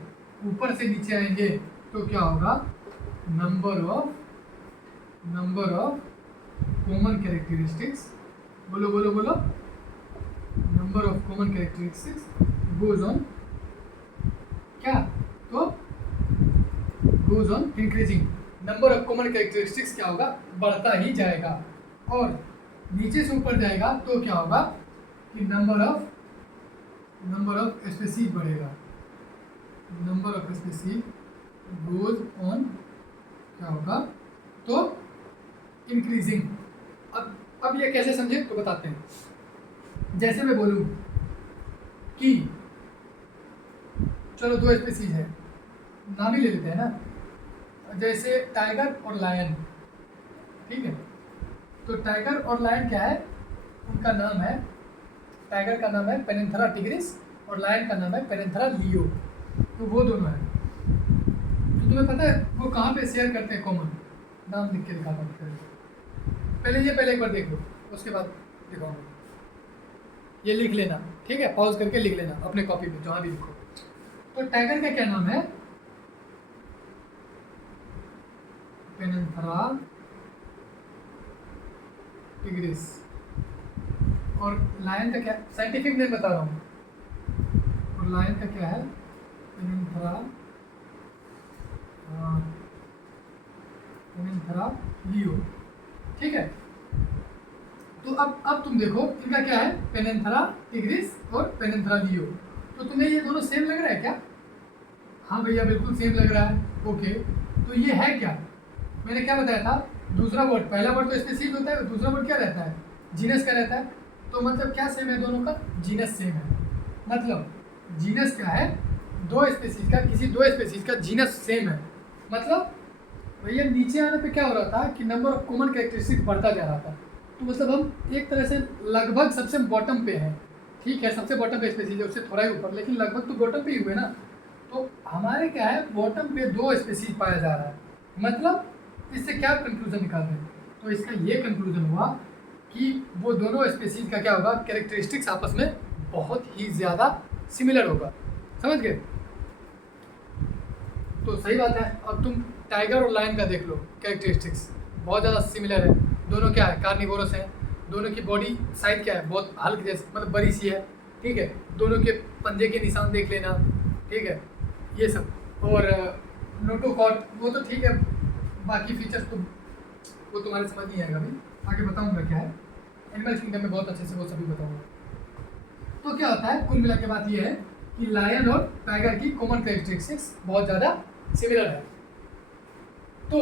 ऊपर से नीचे आएंगे तो क्या होगा? नंबर ऑफ कॉमन कैरेक्टरिस्टिक्स, बोलो बोलो बोलो, number of common characteristics goes on क्या? तो goes on increasing. Number of common characteristics क्या होगा? बढ़ता ही जाएगा। और नीचे से ऊपर जाएगा तो क्या होगा कि नंबर ऑफ स्पीसीज बढ़ेगा। Number of species goes on क्या होगा? तो इंक्रीजिंग। अब ये कैसे समझे तो बताते हैं। जैसे मैं बोलूँ कि चलो दो स्पीसीज है, नाम ही ले लेते हैं ना, जैसे टाइगर और लायन। ठीक है, तो टाइगर और लायन क्या है? उनका नाम है, टाइगर का नाम है पेनिन्थेरा टिग्रिस और लायन का नाम है पेनिन्थेरा लियो। तो वो दोनों हैं। तो तुम्हें पता है वो कहाँ पे शेयर करते हैं कॉमन? नाम लिख के दिखाता हूँ। पहले एक बार देख लो, उसके बाद दिखाऊंगा। ये लिख लेना, ठीक है? पॉज करके लिख लेना अपने कॉपी में, जहाँ भी लिखो। तो टाइगर का क्या नाम है? पेनिन्थेरा टिग्रिस। और लायन का क्या? साइंटिफिक नेम बता रहा हूँ। और लायन का क्या है? पेनिन्थेरा लियो। ठीक है, तो अब तुम देखो इनका क्या है? पेनिन्थेरा टिग्रिस और पेनिन्थेरा लियो। तो तुम्हें ये दोनों सेम लग रहा है क्या? हाँ भैया बिल्कुल सेम लग रहा है। ओके, तो ये है क्या? मैंने क्या बताया था? दूसरा वर्ड, पहला वर्ड तो स्पीसीज होता है, दूसरा वर्ड क्या रहता है? जीनस का रहता है। तो मतलब क्या सेम है दोनों का? जीनस सेम है। मतलब जीनस क्या है? दो स्पीसीज का, किसी दो स्पीसीज का जीनस सेम है। मतलब भैया नीचे आने पे क्या हो रहा था कि नंबर ऑफ कॉमन कैरेक्टरिस्टिक्स बढ़ता जा रहा था। तो मतलब हम एक तरह से लगभग सबसे बॉटम पे हैं। ठीक है, सबसे बॉटम पे स्पीसीज है, उससे थोड़ा ही ऊपर, लेकिन लगभग तो बॉटम पे ही हुए ना। तो हमारे क्या है? बॉटम पे दो स्पीसीज पाया जा रहा है। मतलब इससे क्या कंक्लूजन निकाल रहे हैं? तो इसका ये कंक्लूजन हुआ कि वो दोनों स्पीसीज का क्या होगा? कैरेक्टरिस्टिक्स आपस में बहुत ही ज़्यादा सिमिलर होगा। समझ गए? तो सही बात है। अब तुम टाइगर और लायन का देख लो, कैरेक्टरिस्टिक्स बहुत ज़्यादा सिमिलर है। दोनों क्या है, कार्निवोरस हैं। दोनों की बॉडी साइज क्या है, बहुत हल्क जैसे, मतलब बड़ी सी है, ठीक है। दोनों के पंजे के निशान देख लेना, ठीक है, ये सब। और नोटोकॉट वो तो ठीक है, बाकी फीचर्स तो वो तुम्हारे समझ नहीं आएगा अभी, आगे बताऊंगा क्या है। एनिमल किंगडम में बहुत अच्छे से वो सभी बताऊंगा। तो क्या होता है, कुल मिला के बात ये है कि लायन और टाइगर की कॉमन कैरेक्टरिस्टिक्स बहुत ज़्यादा सिमिलर है। तो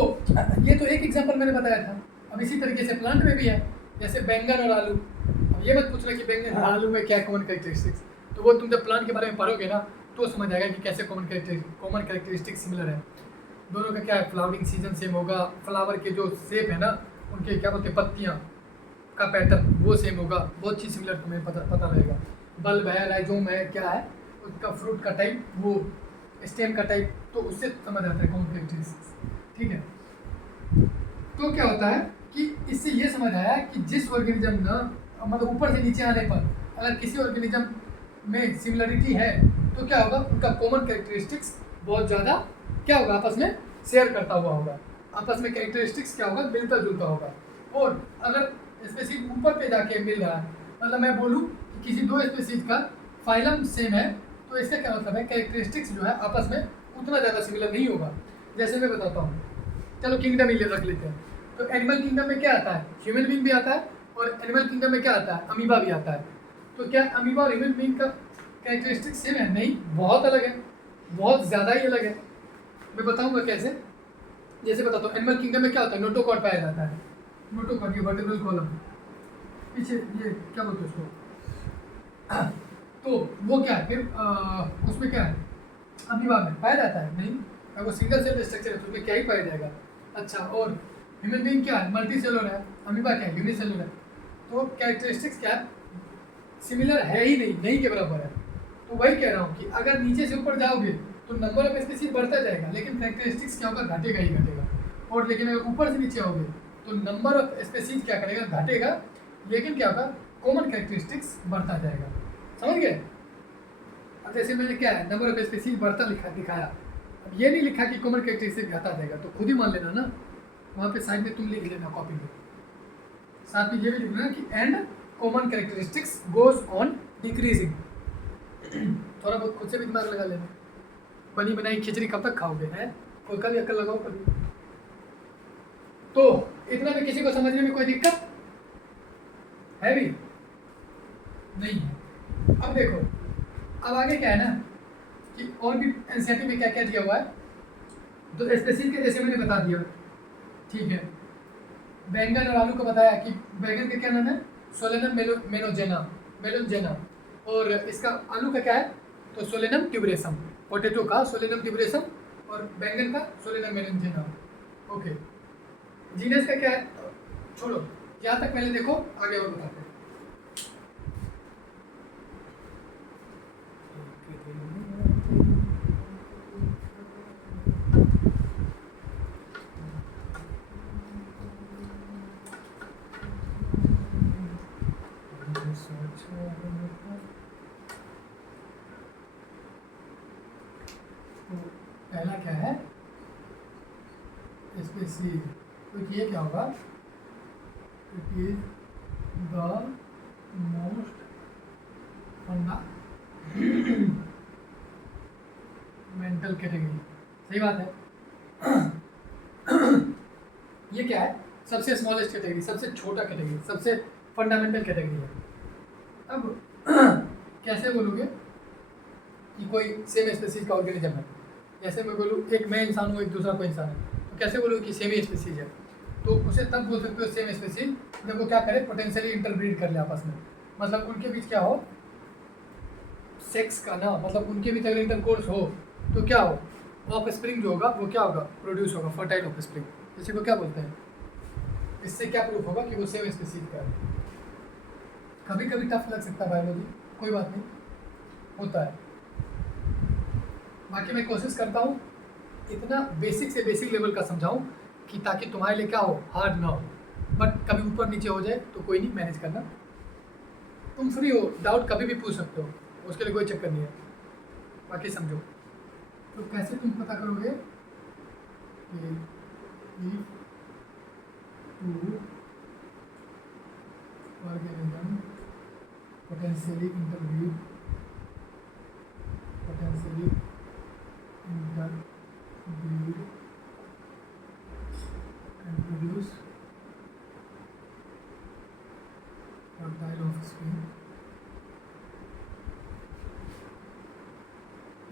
ये तो एक एग्जांपल मैंने बताया था। अब इसी तरीके से प्लांट में भी है, जैसे बैंगन और आलू। अब ये मत पूछना कि बैंगन और आलू में क्या कॉमन कैरेक्टरिस्टिक्स, तो वो तुम जब प्लांट के बारे में पढ़ोगे ना तो समझ आएगा कि कैसे कॉमन कैरेक्टरिस्टिक्स सिमिलर है। दोनों का क्या है, फ्लावरिंग सीजन सेम होगा, फ्लावर के जो शेप है ना, उनके क्या बोलते हैं, पत्तियाँ का पैटर्न वो सेम होगा, बहुत चीज़ सिमिलर तुम्हें पता रहेगा। बल्ब है, राइजोम है, क्या है उसका फ्रूट का टाइप, वो स्टेम का टाइप, तो उससे समझ आता है कॉमन कैरेक्टरिस्टिक्स, ठीक है। तो क्या होता है कि इससे ये समझ आया कि जिस ऑर्गेनिज्म ना, मतलब ऊपर से नीचे आने पर अगर किसी ऑर्गेनिज्म में सिमिलरिटी है तो क्या होगा, उनका कॉमन कैरेक्टरिस्टिक्स बहुत ज़्यादा क्या होगा, आपस में शेयर करता हुआ होगा, आपस में कैरेक्टरिस्टिक्स क्या होगा, मिलता जुलता होगा। और अगर स्पेसीज ऊपर पे जाके मिल रहा है, मतलब मैं बोलूँ कि किसी दो स्पेसीज का फाइलम सेम है, तो इसका क्या मतलब है, कैरेक्टरिस्टिक्स जो है आपस में उतना ज़्यादा सिमिलर नहीं होगा। जैसे मैं बताता हूँ, चलो किंगडम ही रख लेते हैं। तो एनिमल किंगडम में क्या आता है, ह्यूमन बीइंग भी आता है, और एनिमल किंगडम में क्या आता है, अमीबा भी आता है। तो क्या अमीबा और ह्यूमन बीइंग का कैरेक्टरिस्टिक्स सेम है? नहीं, बहुत अलग है, बहुत ज़्यादा ही अलग है। मैं बताऊंगा कैसे। जैसे बताता हूँ, एनिमल किंगडम में क्या होता है, नोटोकॉट पाया जाता है। नोटोकॉट, ये वर्टिब्रल कॉलम पीछे, ये क्या बोलते हैं उसको, तो वो क्या है फिर, उसमें क्या है, अमीबा में पाया जाता है? नहीं, अगर वो सिंगल सेल स्ट्रक्चर है तो उसमें क्या ही पाया जाएगा। अच्छा, और ह्यूमन बीइंग क्या है, मल्टी सेलुलर है, अमीबा क्या है, यूनिसेलुलर है। तो कैरेक्टरिस्टिक्स क्या है, सिमिलर है ही नहीं, नहीं के बराबर है। तो वही कह रहा हूँ कि अगर नीचे से ऊपर जाओगे तो नंबर ऑफ स्पीसीज बढ़ता जाएगा, लेकिन कैरेक्टरिस्टिक्स क्या होगा, घटेगा ही घटेगा। और लेकिन अगर ऊपर से नीचे आओगे तो नंबर ऑफ स्पीसीज क्या करेगा, घटेगा, लेकिन क्या होगा, कॉमन कैरेक्टरिस्टिक्स बढ़ता जाएगा। समझ गए? अब जैसे मैंने क्या है, नंबर ऑफ स्पीसीज बढ़ता दिखाया, अब ये नहीं लिखा कि कॉमन कैरेक्टरिस्टिक्स घटा जाएगा, तो खुद ही मान लेना ना, वहाँ पे साइड में तुम लिख लेना कॉपी में, साथ में ये भी लिखना कि and common characteristics goes on decreasing. थोड़ा बहुत खुद से भी दिमाग लगा लेना, बनी बनाई खिचड़ी कब तक खाओगे, हैं? कोई का भी अक्ल लगाओ कभी। तो इतना में किसी को समझने में कोई दिक्कत है भी नहीं है। अब देखो, अब आगे क्या है ना कि और भी एनसीईआरटी में क्या क्या दिया हुआ है, तो स्पेसिफिक के जैसे मैंने बता दिया, ठीक है। बैंगन और आलू को बताया कि बैंगन का क्या नाम है, सोलेनम मेलोंजेना, और इसका आलू का क्या है, तो सोलेनम ट्यूबरेसम। पोटैटो का सोलेनम ट्यूबरेसम और बैंगन का सोलेनम मेलोंजेना। ओके, जीनस का क्या है, छोड़ो, यहाँ तक पहले देखो, आगे और बताते हैं। पहला क्या है, स्पेसीज, तो ये क्या होगा, it is the most fundamental category. सही बात है। ये क्या है, सबसे स्मॉलेस्ट कैटेगरी, सबसे छोटा कैटेगरी, सबसे फंडामेंटल कैटेगरी है। अब कैसे बोलोगे कि कोई सेम स्पेसीज का ऑर्गेनिज्म है, जैसे मैं बोलूँ एक मैं इंसान हूँ, एक दूसरा कोई इंसान है, तो कैसे बोलोगे कि सेम ही स्पेसीज है, तो उसे तब बोल सकते हो सेम स्पेसीज जब वो क्या करे, पोटेंशियली इंटरब्रीड कर ले आपस में, मतलब उनके बीच क्या हो, सेक्स का ना, मतलब उनके बीच अगर इंटरकोर्स हो तो क्या हो, ऑफ स्प्रिंग जो होगा वो क्या होगा, प्रोड्यूस होगा, फर्टाइल ऑफ स्प्रिंग, इसी को क्या बोलते हैं। इससे क्या प्रूफ होगा कि वो सेम स्पेसीज का है। कभी कभी टफ लग सकता है बायोलॉजी, कोई बात नहीं, होता है। बाकी मैं कोशिश करता हूँ इतना बेसिक से बेसिक लेवल का समझाऊँ कि ताकि तुम्हारे लिए क्या हो, हार्ड ना हो, बट कभी ऊपर नीचे हो जाए तो कोई नहीं, मैनेज करना। तुम फ्री हो, डाउट कभी भी पूछ सकते हो, उसके लिए कोई चक्कर नहीं है। बाकी समझो। तो कैसे तुम पता करोगे कि to organism potentially interviewed and produce fertile offspring,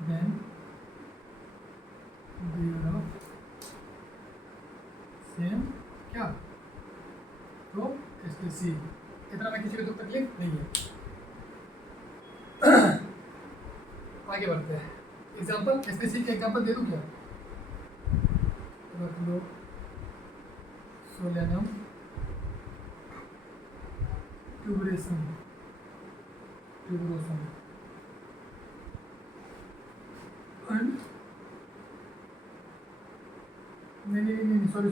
then they are of same क्या तो स्पीसीज। इतना में किसी को तो तकलीफ नहीं है। आगे बढ़ते हैं। एग्जाम्पल स्पीसीज के एग्जाम्पल दे दूँ क्या? रख लो सोलेनम ट्यूबरोसम एंड नहीं सॉरी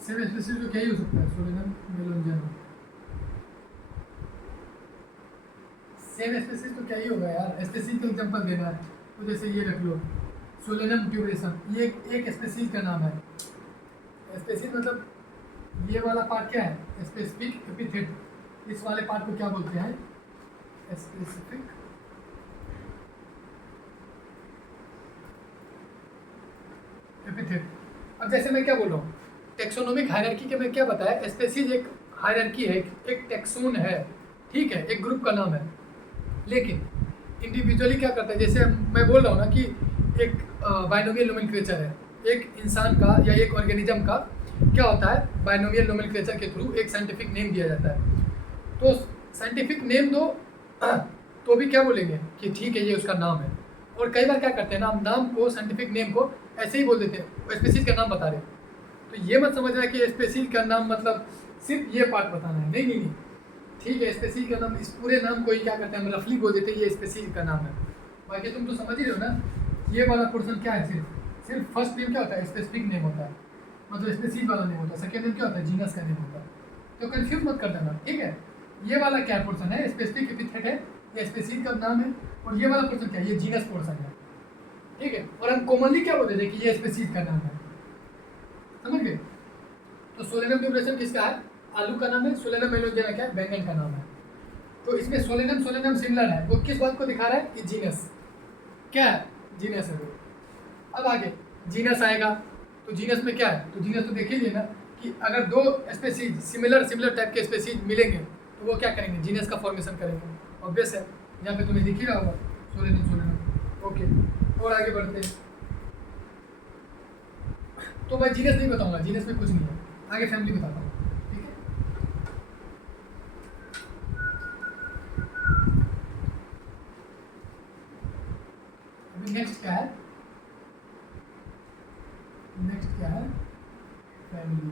सेम स्पीसीज तो क्या ही हो सकता है? सोलेनम मेलोंजियनम। सेम स्पीसीज तो क्या ही होगा यार, स्पीसीज का एग्जांपल देना है। तो जैसे ये रख लो सोलेनम ट्यूबरोसम, ये एक स्पीसीज का नाम है। स्पीसीज मतलब ये वाला पार्ट क्या है? Specific epithet. इस वाले पार्ट को क्या बोलते हैं? Specific epithet. अब जैसे मैं क्या बोल रहा हूँ, टेक्सोनोमिक हायरार्की के में क्या बताया? स्पेसीज एक हायरार्की है, एक टेक्सोन है, ठीक है, एक ग्रुप का नाम है। लेकिन इंडिविजुअली क्या करता है? जैसे मैं बोल रहा हूँ ना कि एक बाइनोमियल नोमेनक्लेचर है, एक इंसान का या एक ऑर्गेनिज्म का क्या होता है? बाइनोमियल नोमेनक्लेचर के थ्रू एक साइंटिफिक नेम दिया जाता है। तो साइंटिफिक नेम दो तो भी क्या बोलेंगे कि ठीक है ये उसका नाम है। और कई बार क्या करते हैं ना, हम नाम को, साइंटिफिक नेम को ऐसे ही बोल देते हैं, स्पीसीज का नाम बता रहे। तो ये मत समझना कि स्पीसीज का नाम मतलब सिर्फ ये पार्ट बताना है। नहीं, ठीक है, स्पीसीज का नाम, इस पूरे नाम को ही क्या करते हैं हम रफली बोल देते हैं ये स्पीसीज का नाम है। बाकी तुम तो समझ ही रहे हो ना, ये वाला पोर्शन क्या है? सिर्फ फर्स्ट नेम क्या होता है? स्पेसिफिक नेम होता है, मतलब स्पीसीज वाला नेम होता है। सेकेंड नेम क्या होता है? जीनस का नेम होता है। तो कंफ्यूज मत कर देना, ठीक है। ये वाला क्या पोर्शन है? स्पेसिफिक एपिथेट है, ये स्पीसीज का नाम है। और ये वाला पोर्शन क्या है? ये जीनस पोर्शन है, ठीक है। और हम कॉमनली क्या बोलते थे कि ये स्पीसीज का नाम है, समझ गए? तो सोलेनम ट्यूबरोसम किसका है? आलू का नाम है। सोलेनम मेलोंजियना क्या है? बैंगन का नाम है। तो इसमें सोलेनम सिमिलर है। वो किस बात को दिखा रहा है? कि जीनस क्या है? जीनस है वो। अब आगे जीनस आएगा, तो जीनस में क्या है? तो जीनस तो देख लीजिए ना कि अगर दो स्पेसीज सिमिलर टाइप के स्पेसीज मिलेंगे तो वो क्या करेंगे? जीनस का फॉर्मेशन करेंगे। ऑब्वियस है, यहाँ पे तुम्हें दिख ही रहा होगा सोलेनम। ओके, और आगे बढ़ते हैं। तो मैं जीनस नहीं बताऊंगा, जीनस में कुछ नहीं है, आगे फैमिली बताता हूँ, ठीक है। अभी नेक्स्ट क्या है? फैमिली।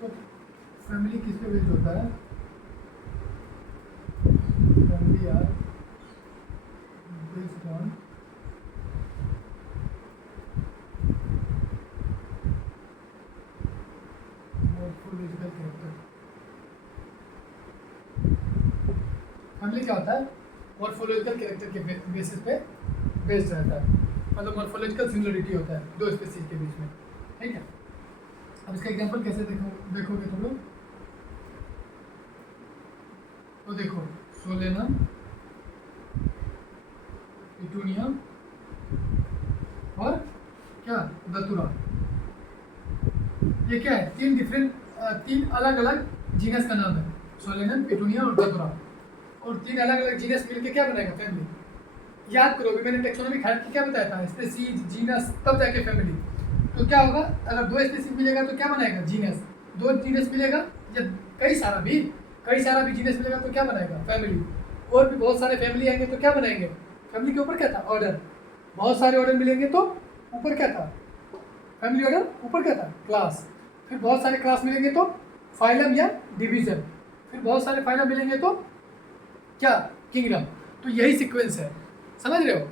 तो फैमिली किस पे बेस्ड होता है? Family are based on morphological character. Family क्या होता है? मॉर्फोलॉजिकल कैरेक्टर के बेसिस पे बेस्ड रहता है, मतलब मॉर्फोलॉजिकल सिमिलरिटी होता है दो स्पीसीज के बीच में, ठीक है। अब इसका एग्जांपल कैसे देखोगे तुम लोग? तो देखो सोलेनम, पिटूनिया और क्या? दतुरा। ये क्या है? तीन अलग अलग जीनस का नाम है, सोलेनम, पिटूनिया और दतुरा। और तीन अलग अलग जीनस मिलके क्या बनाएगा? फैमिली। याद करो अभी मैंने टेक्सोनोमिक हायरार्की क्या बताया था? स्पीसीज, जीनस, तब जाके फैमिली। तो क्या होगा? अगर दो स्पीसीज मिलेगा तो क्या बनाएगा? जीनस। दो जीनस मिलेगा या कई सारा भी जीनस मिलेगा तो क्या बनाएगा? फैमिली। और भी बहुत सारे फैमिली आएंगे तो क्या बनाएंगे? फैमिली के ऊपर क्या था? ऑर्डर। बहुत सारे ऑर्डर मिलेंगे तो ऊपर क्या था? Family order. ऊपर क्या था? क्लास। फिर बहुत सारे क्लास मिलेंगे तो फाइलम या डिवीजन। फिर बहुत सारे फाइलम मिलेंगे तो क्या? किंगडम। तो यही सीक्वेंस है, समझ रहे हो?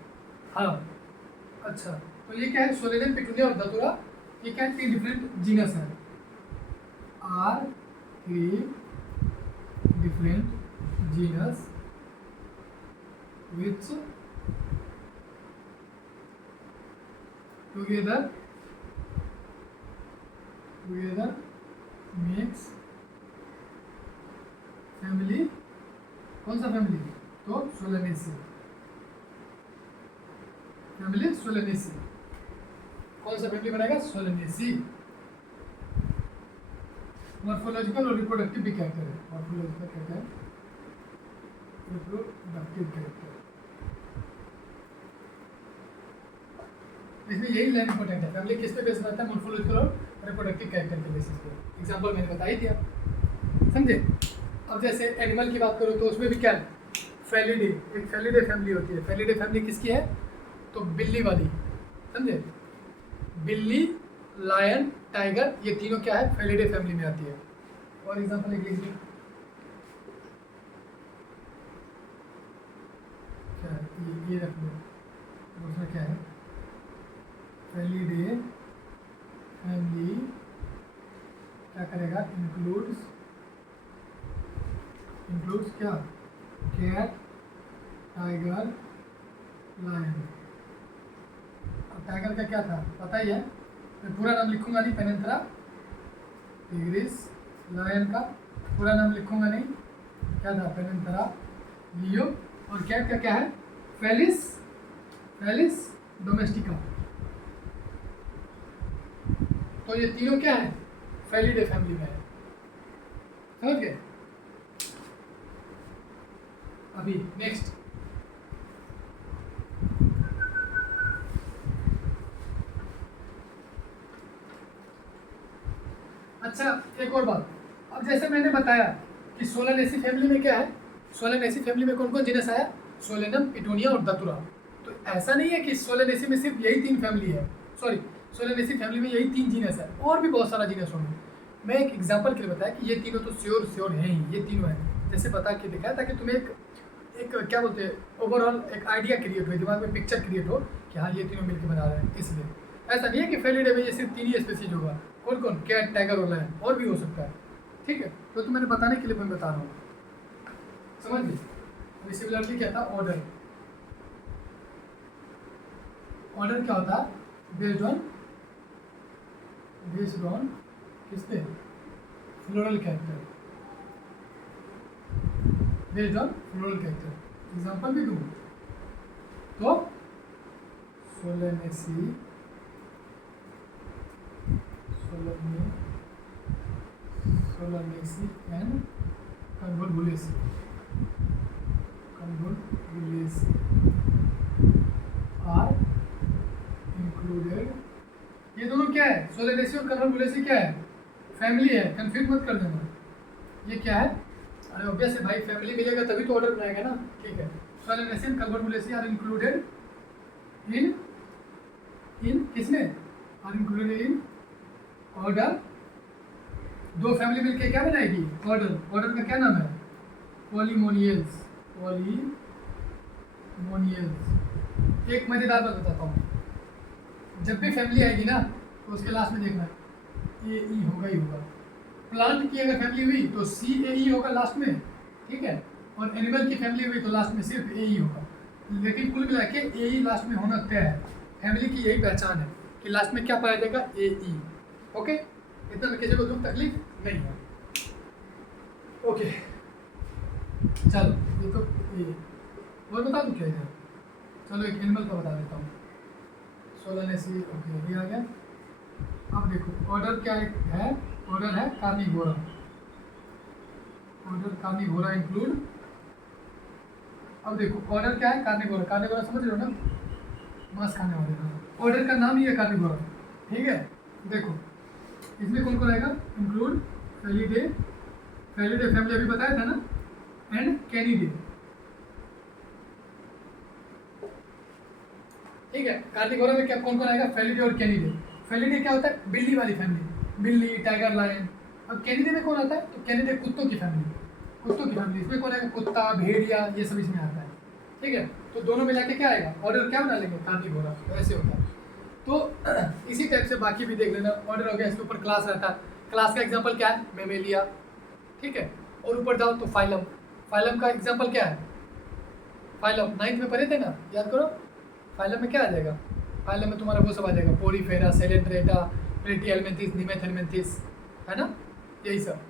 हाँ, अच्छा। तो ये क्या है? सोलेनम, पिटूनिया और दतुरा ये क्या है, 3 डिफरेंट जीनस है, or 3 different genus which together makes family. कौन सा फैमिली? तो सोलेनेसी, फैमिली सोलेनेसी। कौन सा फैमिली बनाएगा? सोलेनेसी। मॉर्फोलॉजिकल और रिप्रोडक्टिव भी कहते हैं, मॉर्फोलॉजिकल कहते हैं, रिप्रोडक्टिव कहते हैं। इसमें यही लाइन इंपॉर्टेंट है, फैमिली किस पे बेस रहता है? मॉर्फोलॉजिकल और रिप्रोडक्टिव कैरेक्टर के बेसिस पे। एग्जांपल मैंने बता ही दिया, समझे? अब जैसे एनिमल की बात करो तो उसमें भी क्या है? फैलिडे, एक फैलिडे फैमिली होती है। फैलिडे फैमिली किसकी है? तो बिल्ली वाली, समझे? बिल्ली, लायन, टाइगर, ये तीनों क्या है? फैलिडे फैमिली में आती है। और एग्जांपल एक लिख लीजिए, क्या है? ये रख लो। दूसरा क्या है? फैलिडे फैमिली क्या करेगा? इंक्लूड्स क्या? Cat, tiger, lion. अब टाइगर का क्या था पता ही है, मैं पूरा नाम लिखूंगा नहीं, पेनिनथेरा टिग्रिस। लायन का पूरा नाम लिखूंगा नहीं, क्या था? पेनिनथेरा लियो। और कैट का क्या है? Felis domestica. तो ये तीनों क्या है? फैलिडे फैमिली में है, समझ गए? अभी नेक्स्ट, अच्छा एक और बात। अब जैसे मैंने बताया कि सोलेनेसी फैमिली में क्या है? सोलेनेसी फैमिली में कौन कौन जीनस आया? सोलेनम, पिटूनिया और दतुरा। तो ऐसा नहीं है कि सोलेनेसी में सिर्फ यही 3 फैमिली है, सॉरी, सोलेनेसी फैमिली में यही 3 जीनस है, और भी बहुत सारा जीनस होंगे। मैं एक एग्जांपल के लिए बताया कि ये तीनों तो श्योर हैं ही, ये तीनों हैं, जैसे बता के दिखाया ताकि तुम्हें एक क्या बोलते हैं, ओवरऑल एक आइडिया क्रिएट हो, दिमाग में पिक्चर क्रिएट हो कि हाँ ये तीनों मिलकर बना रहे हैं। इसलिए ऐसा नहीं है कि फैलिडे में ये सिर्फ 3 ही स्पीसीज होगा, कौन कौन? कैट, टाइगर और लायन, और भी हो सकता है, ठीक है? तो मैंने बताने के लिए मैं बता रहा हूँ, समझ ली? अभी सिमिलरली क्या था? ऑर्डर। ऑर्डर क्या होता है? बेस्ड ऑन किस पे? Floral character, based on floral character. Example भी दूँ तो Solanaceae and Convolvulaceae are included. ये दोनों क्या है? सोलेनेसी और कन्वोलुलेसी क्या है? फैमिली है, कंफ्यूज मत कर देना। ये क्या है? अरे ऑब्वियस है भाई, फैमिली मिलेगा तभी तो ऑर्डर बनाएगा ना, ठीक है? Solanaceae and Convolvulaceae are included in किसमें? Are included in order. दो फैमिली मिलकर क्या बनाएगी? ऑर्डर। ऑर्डर का क्या नाम है? पॉलीमोनियल्स। एक मजेदार बात बताता हूँ, जब भी फैमिली आएगी ना तो उसके लास्ट में देखना ए ई होगा ही होगा। प्लांट की अगर फैमिली हुई तो सी ए ई होगा लास्ट में, ठीक है? और एनिमल की फैमिली हुई तो लास्ट में सिर्फ ए ई होगा। लेकिन कुल मिला के ए ई लास्ट में होना तय है। फैमिली की यही पहचान है कि लास्ट में क्या पाया जाएगा? ए ई। ओके, इतना में किसी को दुख तकलीफ नहीं है। ओके चलो, ये तो ये और बता दूँ क्या इधर? चलो एक एनिमल का बता देता हूँ। सोलेनेसी, ओके ये आ गया। अब देखो ऑर्डर क्या है? ऑर्डर है कार्निवोरा। Order Carnivora include. अब देखो ऑर्डर क्या है? कार्निवोरा। कार्निवोरा समझ रहे हो ना, मांस खाने वाले का। ऑर्डर का नाम ही है कार्निवोरा, ठीक है? देखो इसमें कौन कौन आएगा? इंक्लूड फैलिडे फैमिली अभी बताया था ना, एंड कैनिडे, ठीक है? कार्निवोरा में क्या कौन कौन आएगा? फैलिडे और कैनिडे। फैलिडे क्या होता है? बिल्ली वाली फैमिली, बिल्ली, टाइगर, लायन। अब कैनिडे में कौन आता है? तो कैनिडे कुत्तों की फैमिली। इसमें कौन आएगा? कुत्ता, भेड़िया, ये सब इसमें आता है, ठीक है? तो दोनों मिला के क्या आएगा? ऑर्डर क्या बना लेंगे? कार्निवोरा। तो ऐसे होता है। तो इसी टाइप से बाकी भी देख लेना। ऑर्डर हो गया, इसके ऊपर क्लास रहता है। क्लास का एग्जांपल क्या है? मेमेलिया, ठीक है। और ऊपर जाओ तो फाइलम, फाइलम का एग्जांपल क्या है? फाइलम 9th में पढ़े थे ना, याद करो। फाइलम में क्या आ जाएगा? फाइलम में तुम्हारा वो सब आ जाएगा, पोरीफेरा, सेलेंट्रेटा, प्लेटिहेल्मिन्थिस, निमेथेल्मिन्थिस, है ना, यही सब।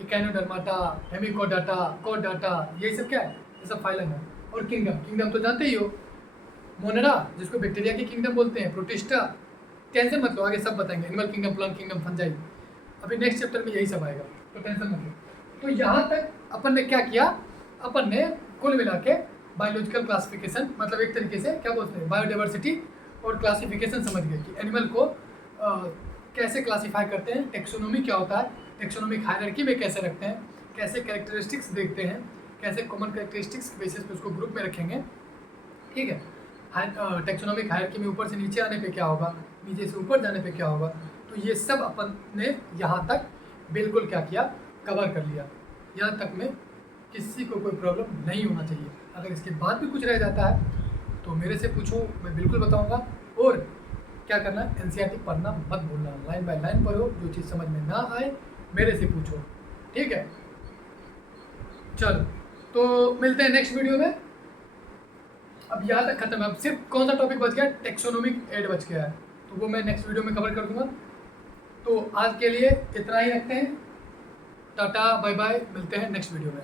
इकैनोडर्माटा, हेमिकोडाटा, कोडाटा, यही सब क्या है? ये सब फाइलम है। और किंगडम, किंगडम तो जानते ही हो, मोनेरा जिसको बैक्टीरिया की किंगडम बोलते हैं, प्रोटिस्टा, टेंशन मत लो, आगे सब बताएंगे। Animal kingdom, plant kingdom, fungi, अभी नेक्स्ट चैप्टर में यही सब आएगा, तो टेंशन मत लो। तो यहाँ तक अपन ने क्या किया? अपन ने कुल मिला के बायोलॉजिकल क्लासिफिकेशन, मतलब एक तरीके से क्या बोलते हैं, बायोडाइवर्सिटी और क्लासिफिकेशन समझ गए कि एनिमल को कैसे क्लासीफाई करते हैं, टेक्सोनोमी क्या होता है, टेक्सोनोमिक हायरार्की में कैसे रखते हैं, कैसे कैरेक्टरिस्टिक्स देखते हैं, कैसे कॉमन कैरेक्टरिस्टिक्स के बेसिस पे उसको ग्रुप में रखेंगे, ठीक है। टेक्सोनोमिक हायरार्की में ऊपर से नीचे आने पे क्या होगा, नीचे से ऊपर जाने पे क्या होगा, तो ये सब अपन ने यहाँ तक बिल्कुल क्या किया, कवर कर लिया। यहाँ तक में किसी को कोई प्रॉब्लम नहीं होना चाहिए। अगर इसके बाद भी कुछ रह जाता है तो मेरे से पूछो, मैं बिल्कुल बताऊँगा। और क्या करना, एनसीईआरटी पढ़ना मत भूलना, लाइन बाय लाइन पढ़ो, जो चीज़ समझ में ना आए मेरे से पूछो, ठीक है। चलो, तो मिलते हैं नेक्स्ट वीडियो में। अब यहाँ तक खत्म है, अब सिर्फ कौन सा टॉपिक बच गया, टेक्सोनोमिक एड बच गया है, तो वो मैं नेक्स्ट वीडियो में कवर कर दूंगा। तो आज के लिए इतना ही रखते हैं, टाटा बाय बाय, मिलते हैं नेक्स्ट वीडियो में।